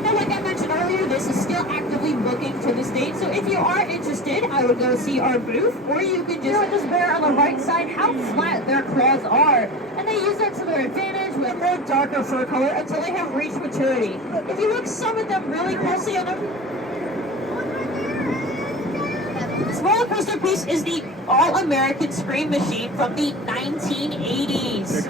Now, like I mentioned earlier, this is still actively booking to this date. So if you are interested, I would go see our booth, or you can just bear on the right side how flat their claws are. And they use that to their advantage with more darker fur color until they have reached maturity. If you look some at them really closely on them, this roller coaster piece is the All-American Scream Machine from the 1980s.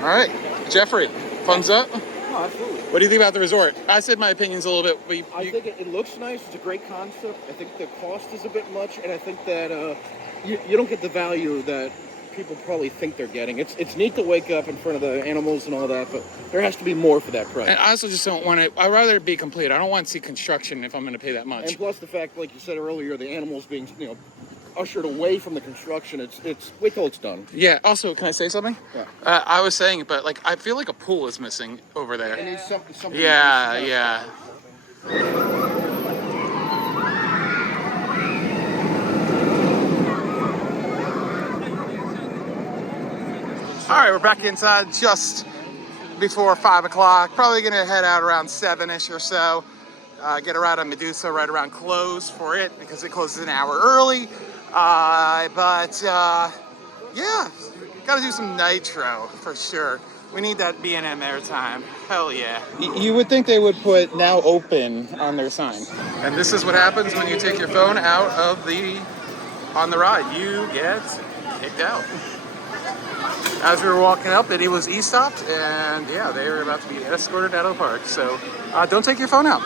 All right, Jeffrey, thumbs up. Oh, absolutely. What do you think about the resort? I said my opinion's a little bit. I think it looks nice. It's a great concept. I think the cost is a bit much, and I think that you don't get the value that people probably think they're getting. It's neat to wake up in front of the animals and all that, but there has to be more for that price. And I also just don't want it. I'd rather it be complete. I don't want to see construction if I'm going to pay that much. And plus the fact, like you said earlier, the animals being ushered away from the construction. It's wait till it's done. Yeah. Also, can I say something? Yeah. I was saying it, but like I feel like a pool is missing over there. It needs something. Yeah. All right, we're back inside just before 5 o'clock. Probably gonna head out around 7-ish or so. Get a ride on Medusa right around close for it because it closes an hour early. Yeah, gotta do some nitro for sure. We need that B&M airtime. Hell yeah. You would think they would put now open on their sign. And this is what happens when you take your phone out of on the ride. You get kicked out. As we were walking up, it was e-stopped, and yeah, they were about to be escorted out of the park. So don't take your phone out.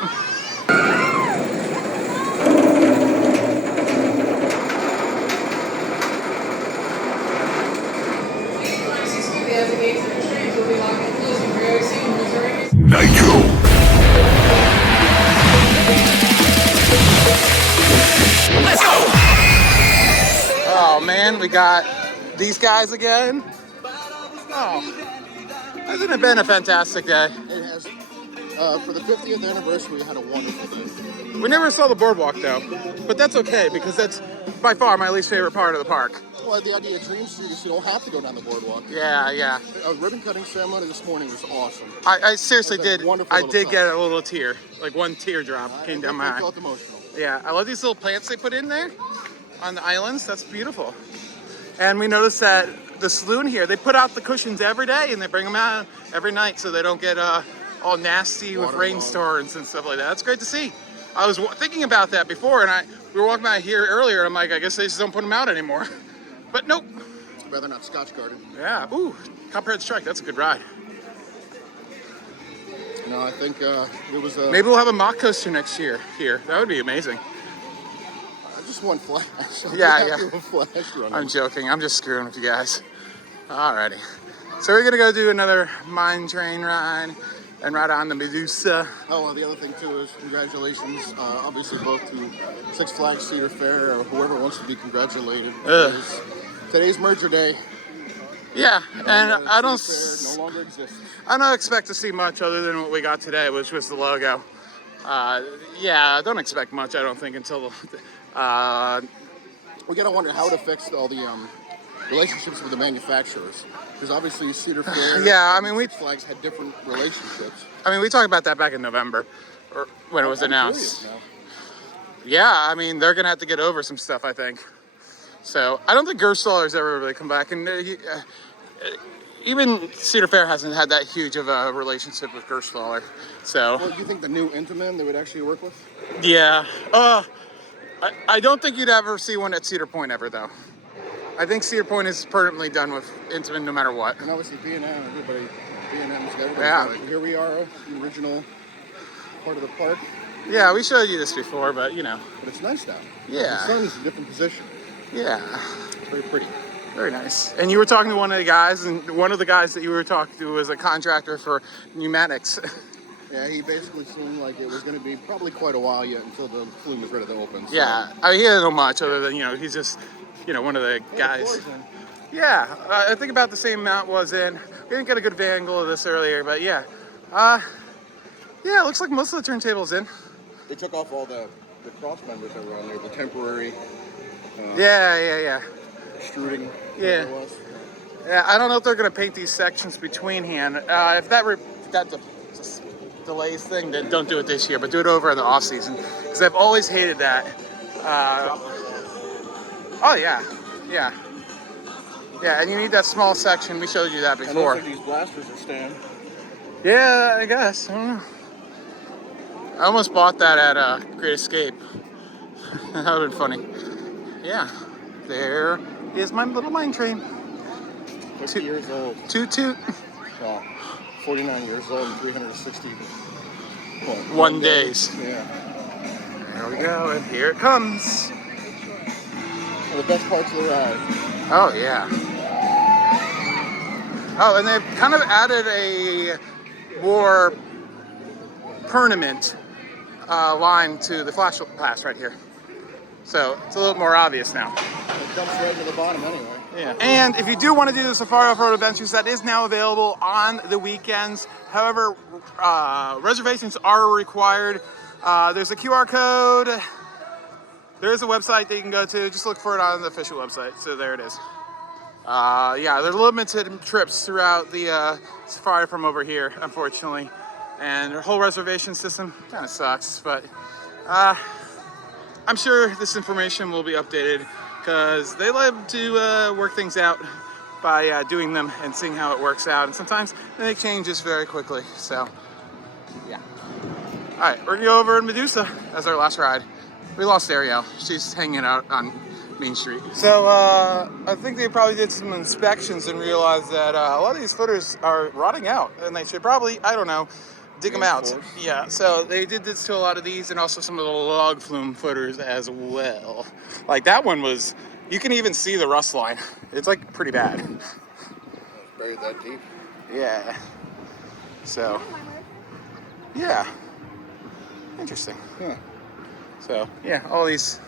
Nitro. Let's go! in. We got these guys again. Oh, hasn't it been a fantastic day? It has. For the 50th anniversary, we had a wonderful day. We never saw the boardwalk though, but that's okay because that's by far my least favorite part of the park. Well, the idea of Dream Street is you don't have to go down the boardwalk. Yeah, yeah. A ribbon cutting ceremony this morning was awesome. I seriously It was a did. wonderful I little did touch. get a little tear, like one teardrop came down my I eye. felt emotional. Yeah, I love these little plants they put in there on the islands. That's beautiful. And we noticed that the saloon here, they put out the cushions every day and they bring them out every night so they don't get all nasty with rainstorms and stuff like that. That's great to see. I was thinking about that before, and we were walking by here earlier. And I'm like, I guess they just don't put them out anymore. But nope. I'd rather not Scotch Garden. Yeah. Ooh, Copperhead Strike. That's a good ride. No, I think it was a... Maybe we'll have a mock coaster next year here. That would be amazing. Just one flash. Yeah. Flash run. I'm joking. I'm just screwing with you guys. Alrighty. So we're gonna go do another mine train ride and ride on the Medusa. Oh, well, the other thing too is congratulations, obviously both to Six Flags Cedar Fair or whoever wants to be congratulated. Today's merger day. Yeah, and I don't. Fair no longer exists. I don't expect to see much other than what we got today, which was the logo. Yeah, I don't expect much. I don't think until. We gotta wonder how it affects all the relationships with the manufacturers, because obviously Cedar Fair. Yeah, I mean Six Flags had different relationships. I mean, we talked about that back in November, or when it was announced. Yeah, I mean, they're gonna have to get over some stuff, I think. So I don't think Gerstaller's ever really come back, and even Cedar Fair hasn't had that huge of a relationship with Gerstaller. So. Well, do you think the new Intamin they would actually work with? Yeah. I don't think you'd ever see one at Cedar Point ever, though. I think Cedar Point is permanently done with Intamin no matter what. And obviously B&M, everybody's got it. Yeah. Like, here we are, the original part of the park. Yeah, we showed you this before, but you know. But it's nice now. Yeah. The sun is in a different position. Yeah. It's very pretty. Very nice. And you were talking to one of the guys, and one of the guys that you were talking to was a contractor for pneumatics. Yeah, he basically seemed like it was going to be probably quite a while yet until the Flume was ready to open. So. Yeah, I mean, he doesn't know much other than, you know, he's just, you know, one of the guys. Yeah, I think about the same amount was in. We didn't get a good angle of this earlier, but yeah. Yeah, it looks like most of the turntables in. They took off all the cross members that were on there, the temporary. Yeah. Extruding. Yeah. Yeah, I don't know if they're going to paint these sections between hand. If that delays thing, then don't do it this year, but do it over in the off season, because I've always hated that. Oh yeah, and you need that small section. We showed you that before. And these blasters are staying. Yeah, I guess. I don't know. I almost bought that at Great Escape. That would have been funny. Yeah, there is my little mine train. 50 years old. Toot toot. Well, 49 years old and 360. One days. Yeah. There we go, and here it comes. One of the best parts of the ride. Oh, yeah. Oh, and they've kind of added a more permanent line to the flash pass right here. So it's a little more obvious now. It dumps right to the bottom anyway. Yeah. And if you do want to do the Safari Off-Road Adventures, that is now available on the weekends. However, reservations are required. There's a QR code. There is a website that you can go to. Just look for it on the official website. So there it is. Yeah, there's limited trips throughout the Safari from over here, unfortunately. And their whole reservation system kind of sucks. But I'm sure this information will be updated, because they love to work things out by doing them and seeing how it works out. And sometimes they make changes very quickly. So, yeah. All right, we're gonna go over in Medusa as our last ride. We lost Ariel. She's hanging out on Main Street. So I think they probably did some inspections and realized that a lot of these footers are rotting out, and they should probably, I don't know, dig them out. Yeah, so they did this to a lot of these, and also some of the log flume footers as well. Like that one was, you can even see the rust line. It's like pretty bad. Buried that deep. Yeah. So, yeah. Interesting. Yeah. So, yeah, all these.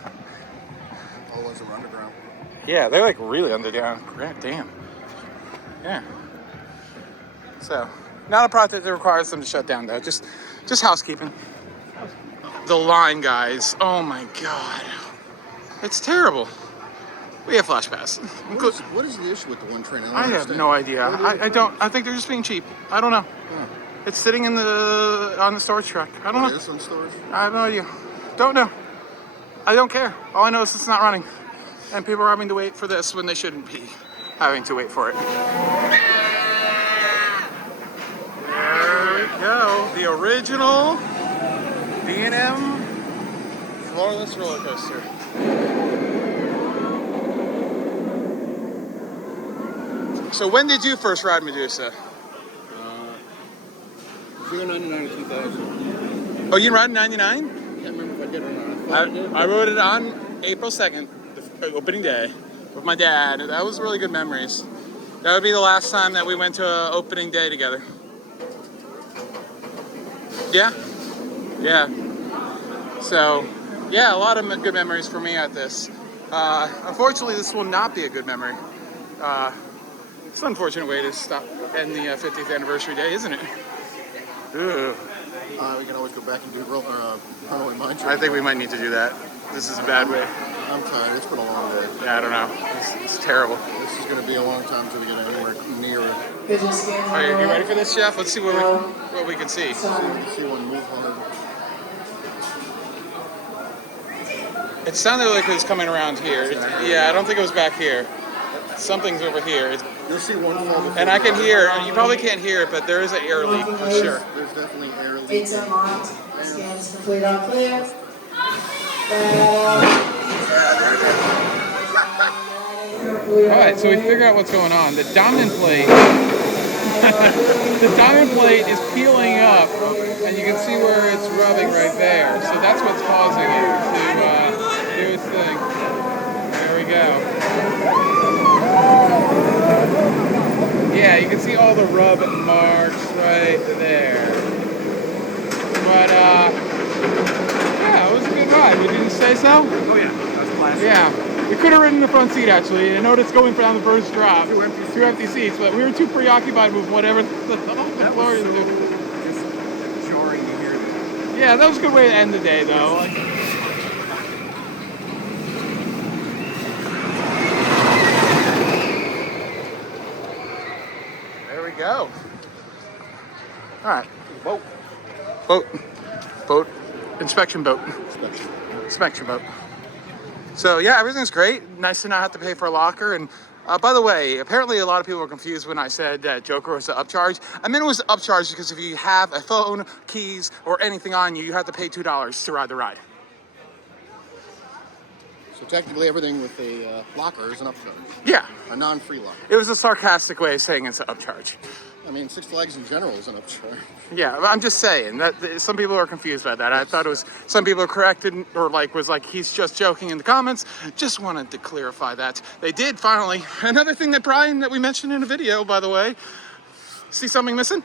All those are underground. Yeah, they're like really underground. Damn. Yeah. So, not a project that requires them to shut down though. Just housekeeping. The line, guys. Oh my god. It's terrible. We have flash pass. What is the issue with the one train? I have no idea. I don't. I think they're just being cheap. I don't know. It's sitting on the storage truck. I don't know. It is on storage? I have no idea. Don't know. I don't care. All I know is it's not running, and people are having to wait for this when they shouldn't be having to wait for it. There we go. The original D&M floorless roller coaster. 'So when did you first ride Medusa? 099 to 2000. Oh, you ride in 99? Can't remember if I did or not. I rode it on April 2nd, the opening day, with my dad. That was really good memories. That would be the last time that we went to an opening day together. Yeah? Yeah. So, yeah, a lot of good memories for me at this. Unfortunately, this will not be a good memory. It's an unfortunate way to end the 50th anniversary day, isn't it? Ugh. We can always go back and do runaway mine train. I think we might need to do that. This is a bad way. I'm tired. It's been a long day. Yeah, I don't know. It's terrible. This is going to be a long time until we get anywhere near it. Are you ready for this, Jeff? Let's see what we can see. See one move hard. It sounded like it was coming around here. Yeah, I don't think it was back here. Something's over here. You'll see one fall. And I can hear, you probably can't hear it, but there is an air leak for sure. There's definitely air leak. It's unlocked. Scan is complete, all clear. Alright, so we figure out what's going on. The diamond plate the diamond plate is peeling up, and you can see where it's rubbing right there. So that's what's causing it to do its thing. There we go. Yeah, you can see all the rub marks right there. But yeah, it was a good ride. Would you say so? Oh yeah, that's classic. Yeah. We could have ridden in the front seat, actually. I noticed going down the first drop. Two empty seats, but we were too preoccupied with whatever the floor is doing. Just jarring to hear that. Yeah, that was a good way to end the day, though. There we go. All right. Boat. Inspection boat. Inspection boat. So yeah, everything's great. Nice to not have to pay for a locker. And by the way, apparently a lot of people were confused when I said that Joker was an upcharge. I meant it was upcharge because if you have a phone, keys, or anything on you, you have to pay $2 to ride the ride. So technically everything with a locker is an upcharge. Yeah. A non-free locker. It was a sarcastic way of saying it's an upcharge. I mean, Six Flags in general is an upcharge. Yeah, I'm just saying that some people are confused by that. I thought it was, some people are corrected or was like, he's just joking in the comments. Just wanted to clarify that. They did finally. Another thing that we mentioned in a video, by the way. See something missing?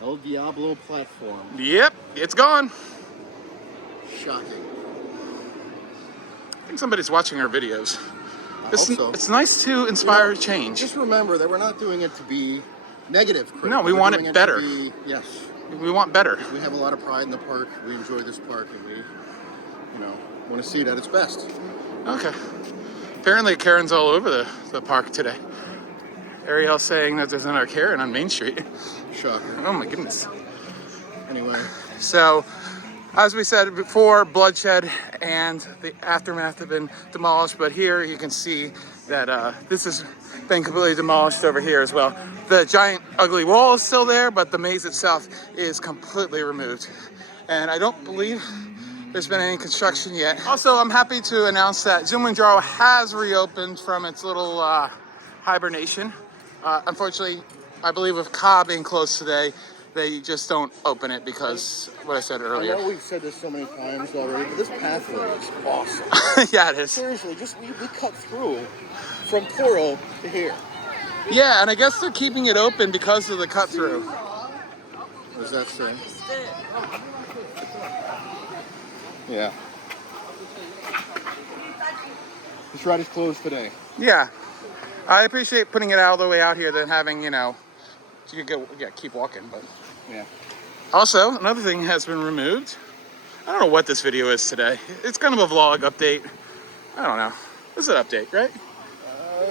El Diablo platform. Yep, it's gone. Shocking. I think somebody's watching our videos. I hope so. It's nice to inspire change. Just remember that we're not doing it to be negative critical. No, we want it better. Yes. We want better. We have a lot of pride in the park. We enjoy this park, and we, want to see it at its best. Okay. Apparently Karen's all over the park today. Ariel's saying that there's another Karen on Main Street. Shocker. Oh my goodness. Anyway. So, as we said before, bloodshed and the aftermath have been demolished, but here you can see that this has been completely demolished over here as well. The giant ugly wall is still there, but the maze itself is completely removed. And I don't believe there's been any construction yet. Also, I'm happy to announce that Zumwinjaro has reopened from its little hibernation. Unfortunately, I believe with Ka being closed today, they just don't open it because what I said earlier. I know we've said this so many times already, but this pathway is awesome. Yeah, it is. Seriously, we cut through from Toro to here. Yeah, and I guess they're keeping it open because of the cut through. What does that say? Yeah. This ride is closed today. Yeah. I appreciate putting it all the way out here than having, you know, you could go, yeah, keep walking, but. Yeah. Also, another thing has been removed. I don't know what this video is today. It's kind of a vlog update. I don't know. It's an update, right?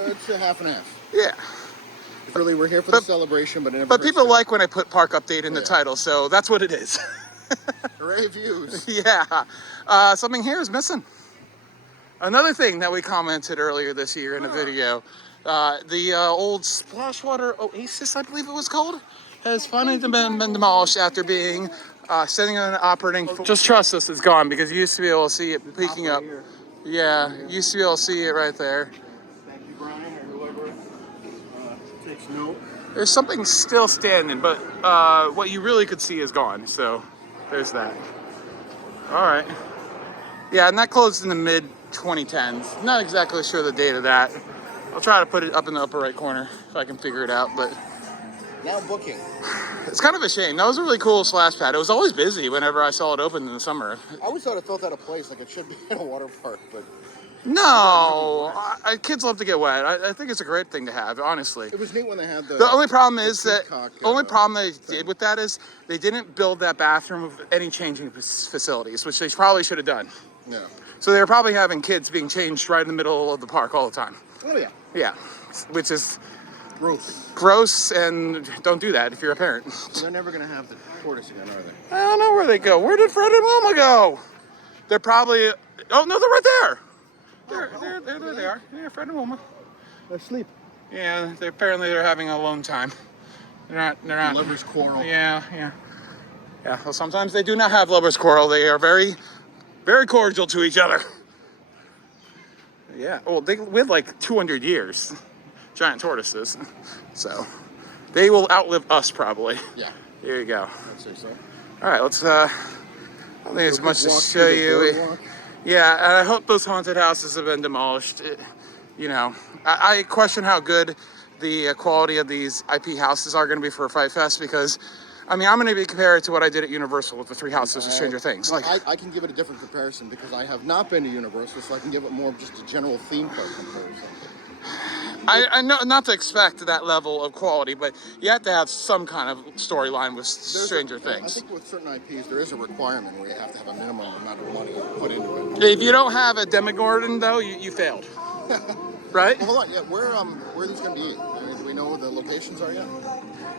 It's a half and half. Yeah. Really, we're here for the celebration, but it never But hurts people to- like when I put park update in the title, so that's what it is. Hooray views. Yeah. Something here is missing. Another thing that we commented earlier this year in a video, the old Splashwater Oasis, I believe it was called, has finally been demolished after being sitting on an operating. Just trust us, it's gone, because you used to be able to see it peeking up. Yeah, you used to be able to see it right there. Thank you, Brian, or whoever takes note. There's something still standing, but what you really could see is gone, so there's that. All right. Yeah, and that closed in the mid-2010s. Not exactly sure the date of that. I'll try to put it up in the upper right corner if I can figure it out, but Now booking. it's kind of a shame. That was a really cool splash pad. It was always busy whenever I saw it open in the summer. I always thought it felt out of place, like it should be in a water park, but No, kids love to get wet. I think it's a great thing to have, honestly. it was neat when they had the. The only problem is that peacock, only problem they did with that is they didn't build that bathroom with any changing facilities, which they probably should have done. Yeah. So they were probably having kids being changed right in the middle of the park all the time. Oh yeah. Yeah, which is Gross. gross, and don't do that if you're a parent. So they're never gonna have the tortoise again, are they? I don't know where they go. Where did Fred and Wilma go? They're probably. Oh no, they're right there. There they are. Yeah, Fred and Wilma. They're asleep. Yeah, they're having a alone time. They're not. Lovers quarrel. Yeah. Well, sometimes they do not have lovers quarrel. They are very, very cordial to each other. Yeah. Well, they live like 200 years. Giant tortoises. So they will outlive us probably. Yeah. Here you go. I'd say so. All right, let's. I don't think there's much to show you. Yeah, and I hope those haunted houses have been demolished. You know, I question how good the quality of these IP houses are going to be for Fright Fest, because, I mean, I'm going to be compared to what I did at Universal with the 3 houses of Stranger Things. Like, I can give it a different comparison because I have not been to Universal, so I can give it more of just a general theme park comparison. I know not to expect that level of quality, but you have to have some kind of storyline with Stranger Things. I think with certain IPs, there is a requirement where you have to have a minimum amount of money put into it. If you don't have a Demogorgon, though, you failed. Right? Well, hold on. Yeah, where are these going to be? Do we know where the locations are yet?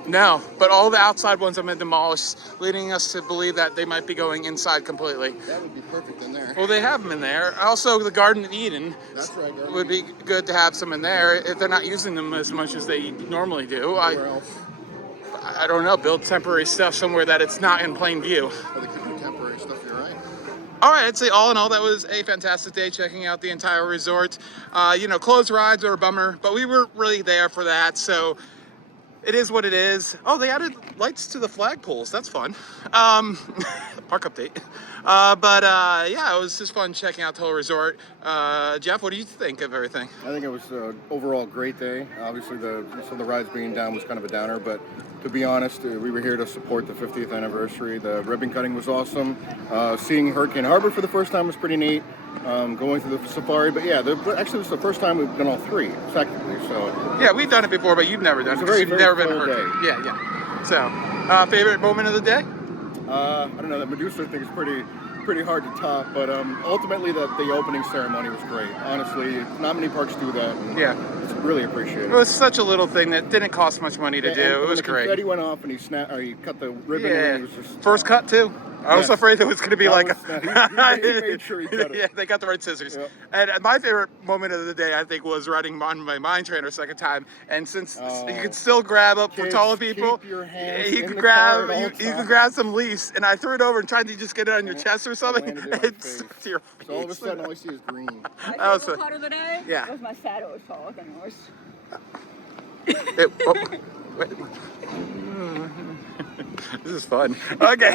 No, but all the outside ones have been demolished, leading us to believe that they might be going inside completely. That would be perfect in there. Well, they have them in there. Also, the Garden of Eden That's right, Garden would be good to have some in there if they're not using them as much as they normally do. Where else? I don't know, build temporary stuff somewhere that it's not in plain view. Oh, they could do temporary stuff, you're right. All right, I'd say all in all, that was a fantastic day checking out the entire resort. You know, closed rides are a bummer, but we were really there for that, so it is what it is. Oh, they added lights to the flagpoles. That's fun. Park update. Yeah, it was just fun checking out the whole resort. Jeff, what do you think of everything? I think it was overall a great day. Obviously, the rides being down was kind of a downer, but to be honest, we were here to support the 50th anniversary. The ribbon cutting was awesome. Seeing Hurricane Harbor for the first time was pretty neat. Going through the safari, but yeah, actually this is the first time we've done all 3 effectively. So yeah, we've done it before, but you've never done it. Very, You've very never been full hurt. day. Yeah. So, favorite moment of the day? I don't know. That Medusa thing is pretty hard to top, but ultimately the opening ceremony was great. Honestly, not many parks do that. Yeah. It's really appreciated. It was such a little thing that didn't cost much money to do. And it was the great. confetti went off and he cut the ribbon. Yeah. And it was just First cut too. I was afraid that was going to be like. He made sure he cut it. Yeah, they got the right scissors. Yeah. And my favorite moment of the day, I think, was riding on my mine trainer second time. And since you could still grab up for Kids, taller people, keep your hands you in could the grab car at all you could times. grab some leash, and I threw it over and tried to just get it on your chest or something. landed in my It face. stuck to your face. So all of a sudden, all I see is green. My That was favorite part of the day yeah. was my saddle was taller than yours. This is fun. Okay.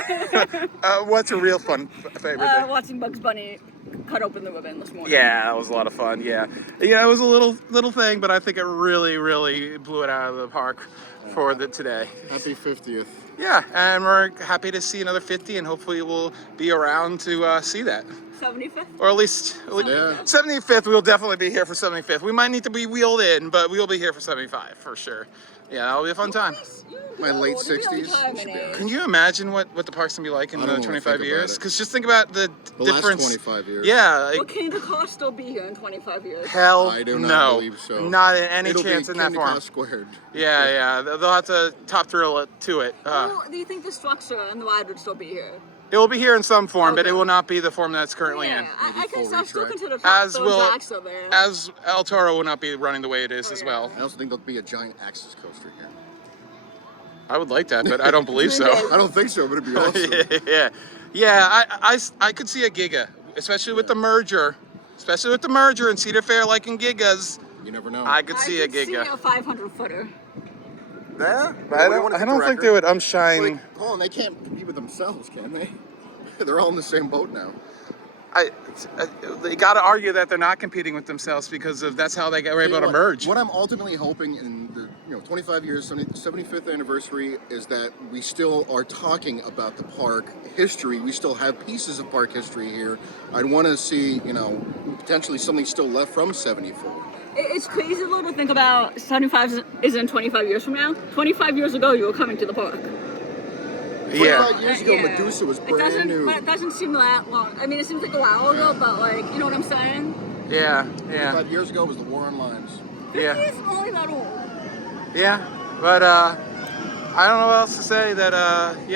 What's a real fun favorite thing? Watching Bugs Bunny cut open the ribbon this morning. Yeah, that was a lot of fun. Yeah, it was a little thing, but I think it really blew it out of the park for today. Happy 50th. Yeah, and we're happy to see another 50, and hopefully we'll be around to see that. 75th? Or at least 75th. 75th, we'll definitely be here for 75th. We might need to be wheeled in, but we'll be here for 75 for sure. Yeah, that'll be a fun time. My late 60s. Can you imagine what the park's gonna be like in I don't another wanna 25 think years? about it. Because just think about the difference. Last 25 years. Yeah, Will Kingda Ka still be here in 25 years? hell I do not no. believe so. Not any It'll chance be in that Kingda Ka form. squared. Yeah, they'll have to top drill it to it. Well, do you think the structure and the ride would still be here? It will be here in some form, but Okay. it will not be the form that it's currently in. I can still consider As those will tracks still there. as El Toro will not be running the way it is as well. I also think there'll be a giant axis coaster here. I would like that, but I don't believe so. I don't think so, but it'd be awesome. I could see a Giga, especially with the merger. Especially with the merger and Cedar Fair liking Gigas. You never know. I could see a I could see Giga. a 500-footer. Yeah, I don't think they would unshine. Like, Paul, they can't compete with themselves, can they? They're all in the same boat now. They got to argue that they're not competing with themselves because that's how they were able to merge. What I'm ultimately hoping in the 25 years, 75th anniversary is that we still are talking about the park history. We still have pieces of park history here. I'd want to see, potentially something still left from 74. It's crazy though to think about 75 is in 25 years from now. 25 years ago, you were coming to the park. 25 years ago, Medusa was brand new. But it doesn't seem that long. I mean, it seems like a while ago, but like, you know what I'm saying? Yeah. 25 years ago was the War on Limes. 50 isn't only that old. Yeah, but I don't know what else to say.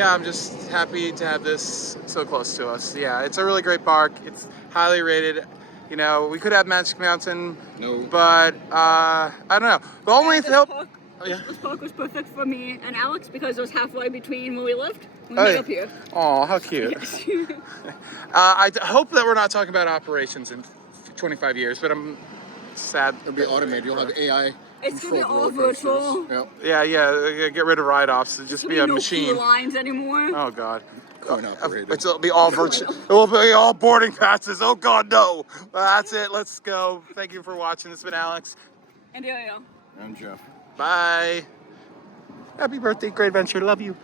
I'm just happy to have this so close to us. Yeah, it's a really great park. It's highly rated. We could have Magic Mountain. No. But I don't know. The only This park was perfect for me and Alex because it was halfway between where we lived. We made up here. Oh, how cute. I hope that we're not talking about operations in 25 years, but I'm sad. It'll be automated. You'll have AI. It's gonna be all virtual. Yeah. Get rid of write-offs. It'll just be a machine. No lines anymore. Oh God. Operated. It'll be all virtual. It will be all boarding passes. Oh God, no. That's it. Let's go. Thank you for watching. This has been Alex. And Yo-Yo. I'm Jeff. Bye. Happy birthday, Great Adventure. Love you.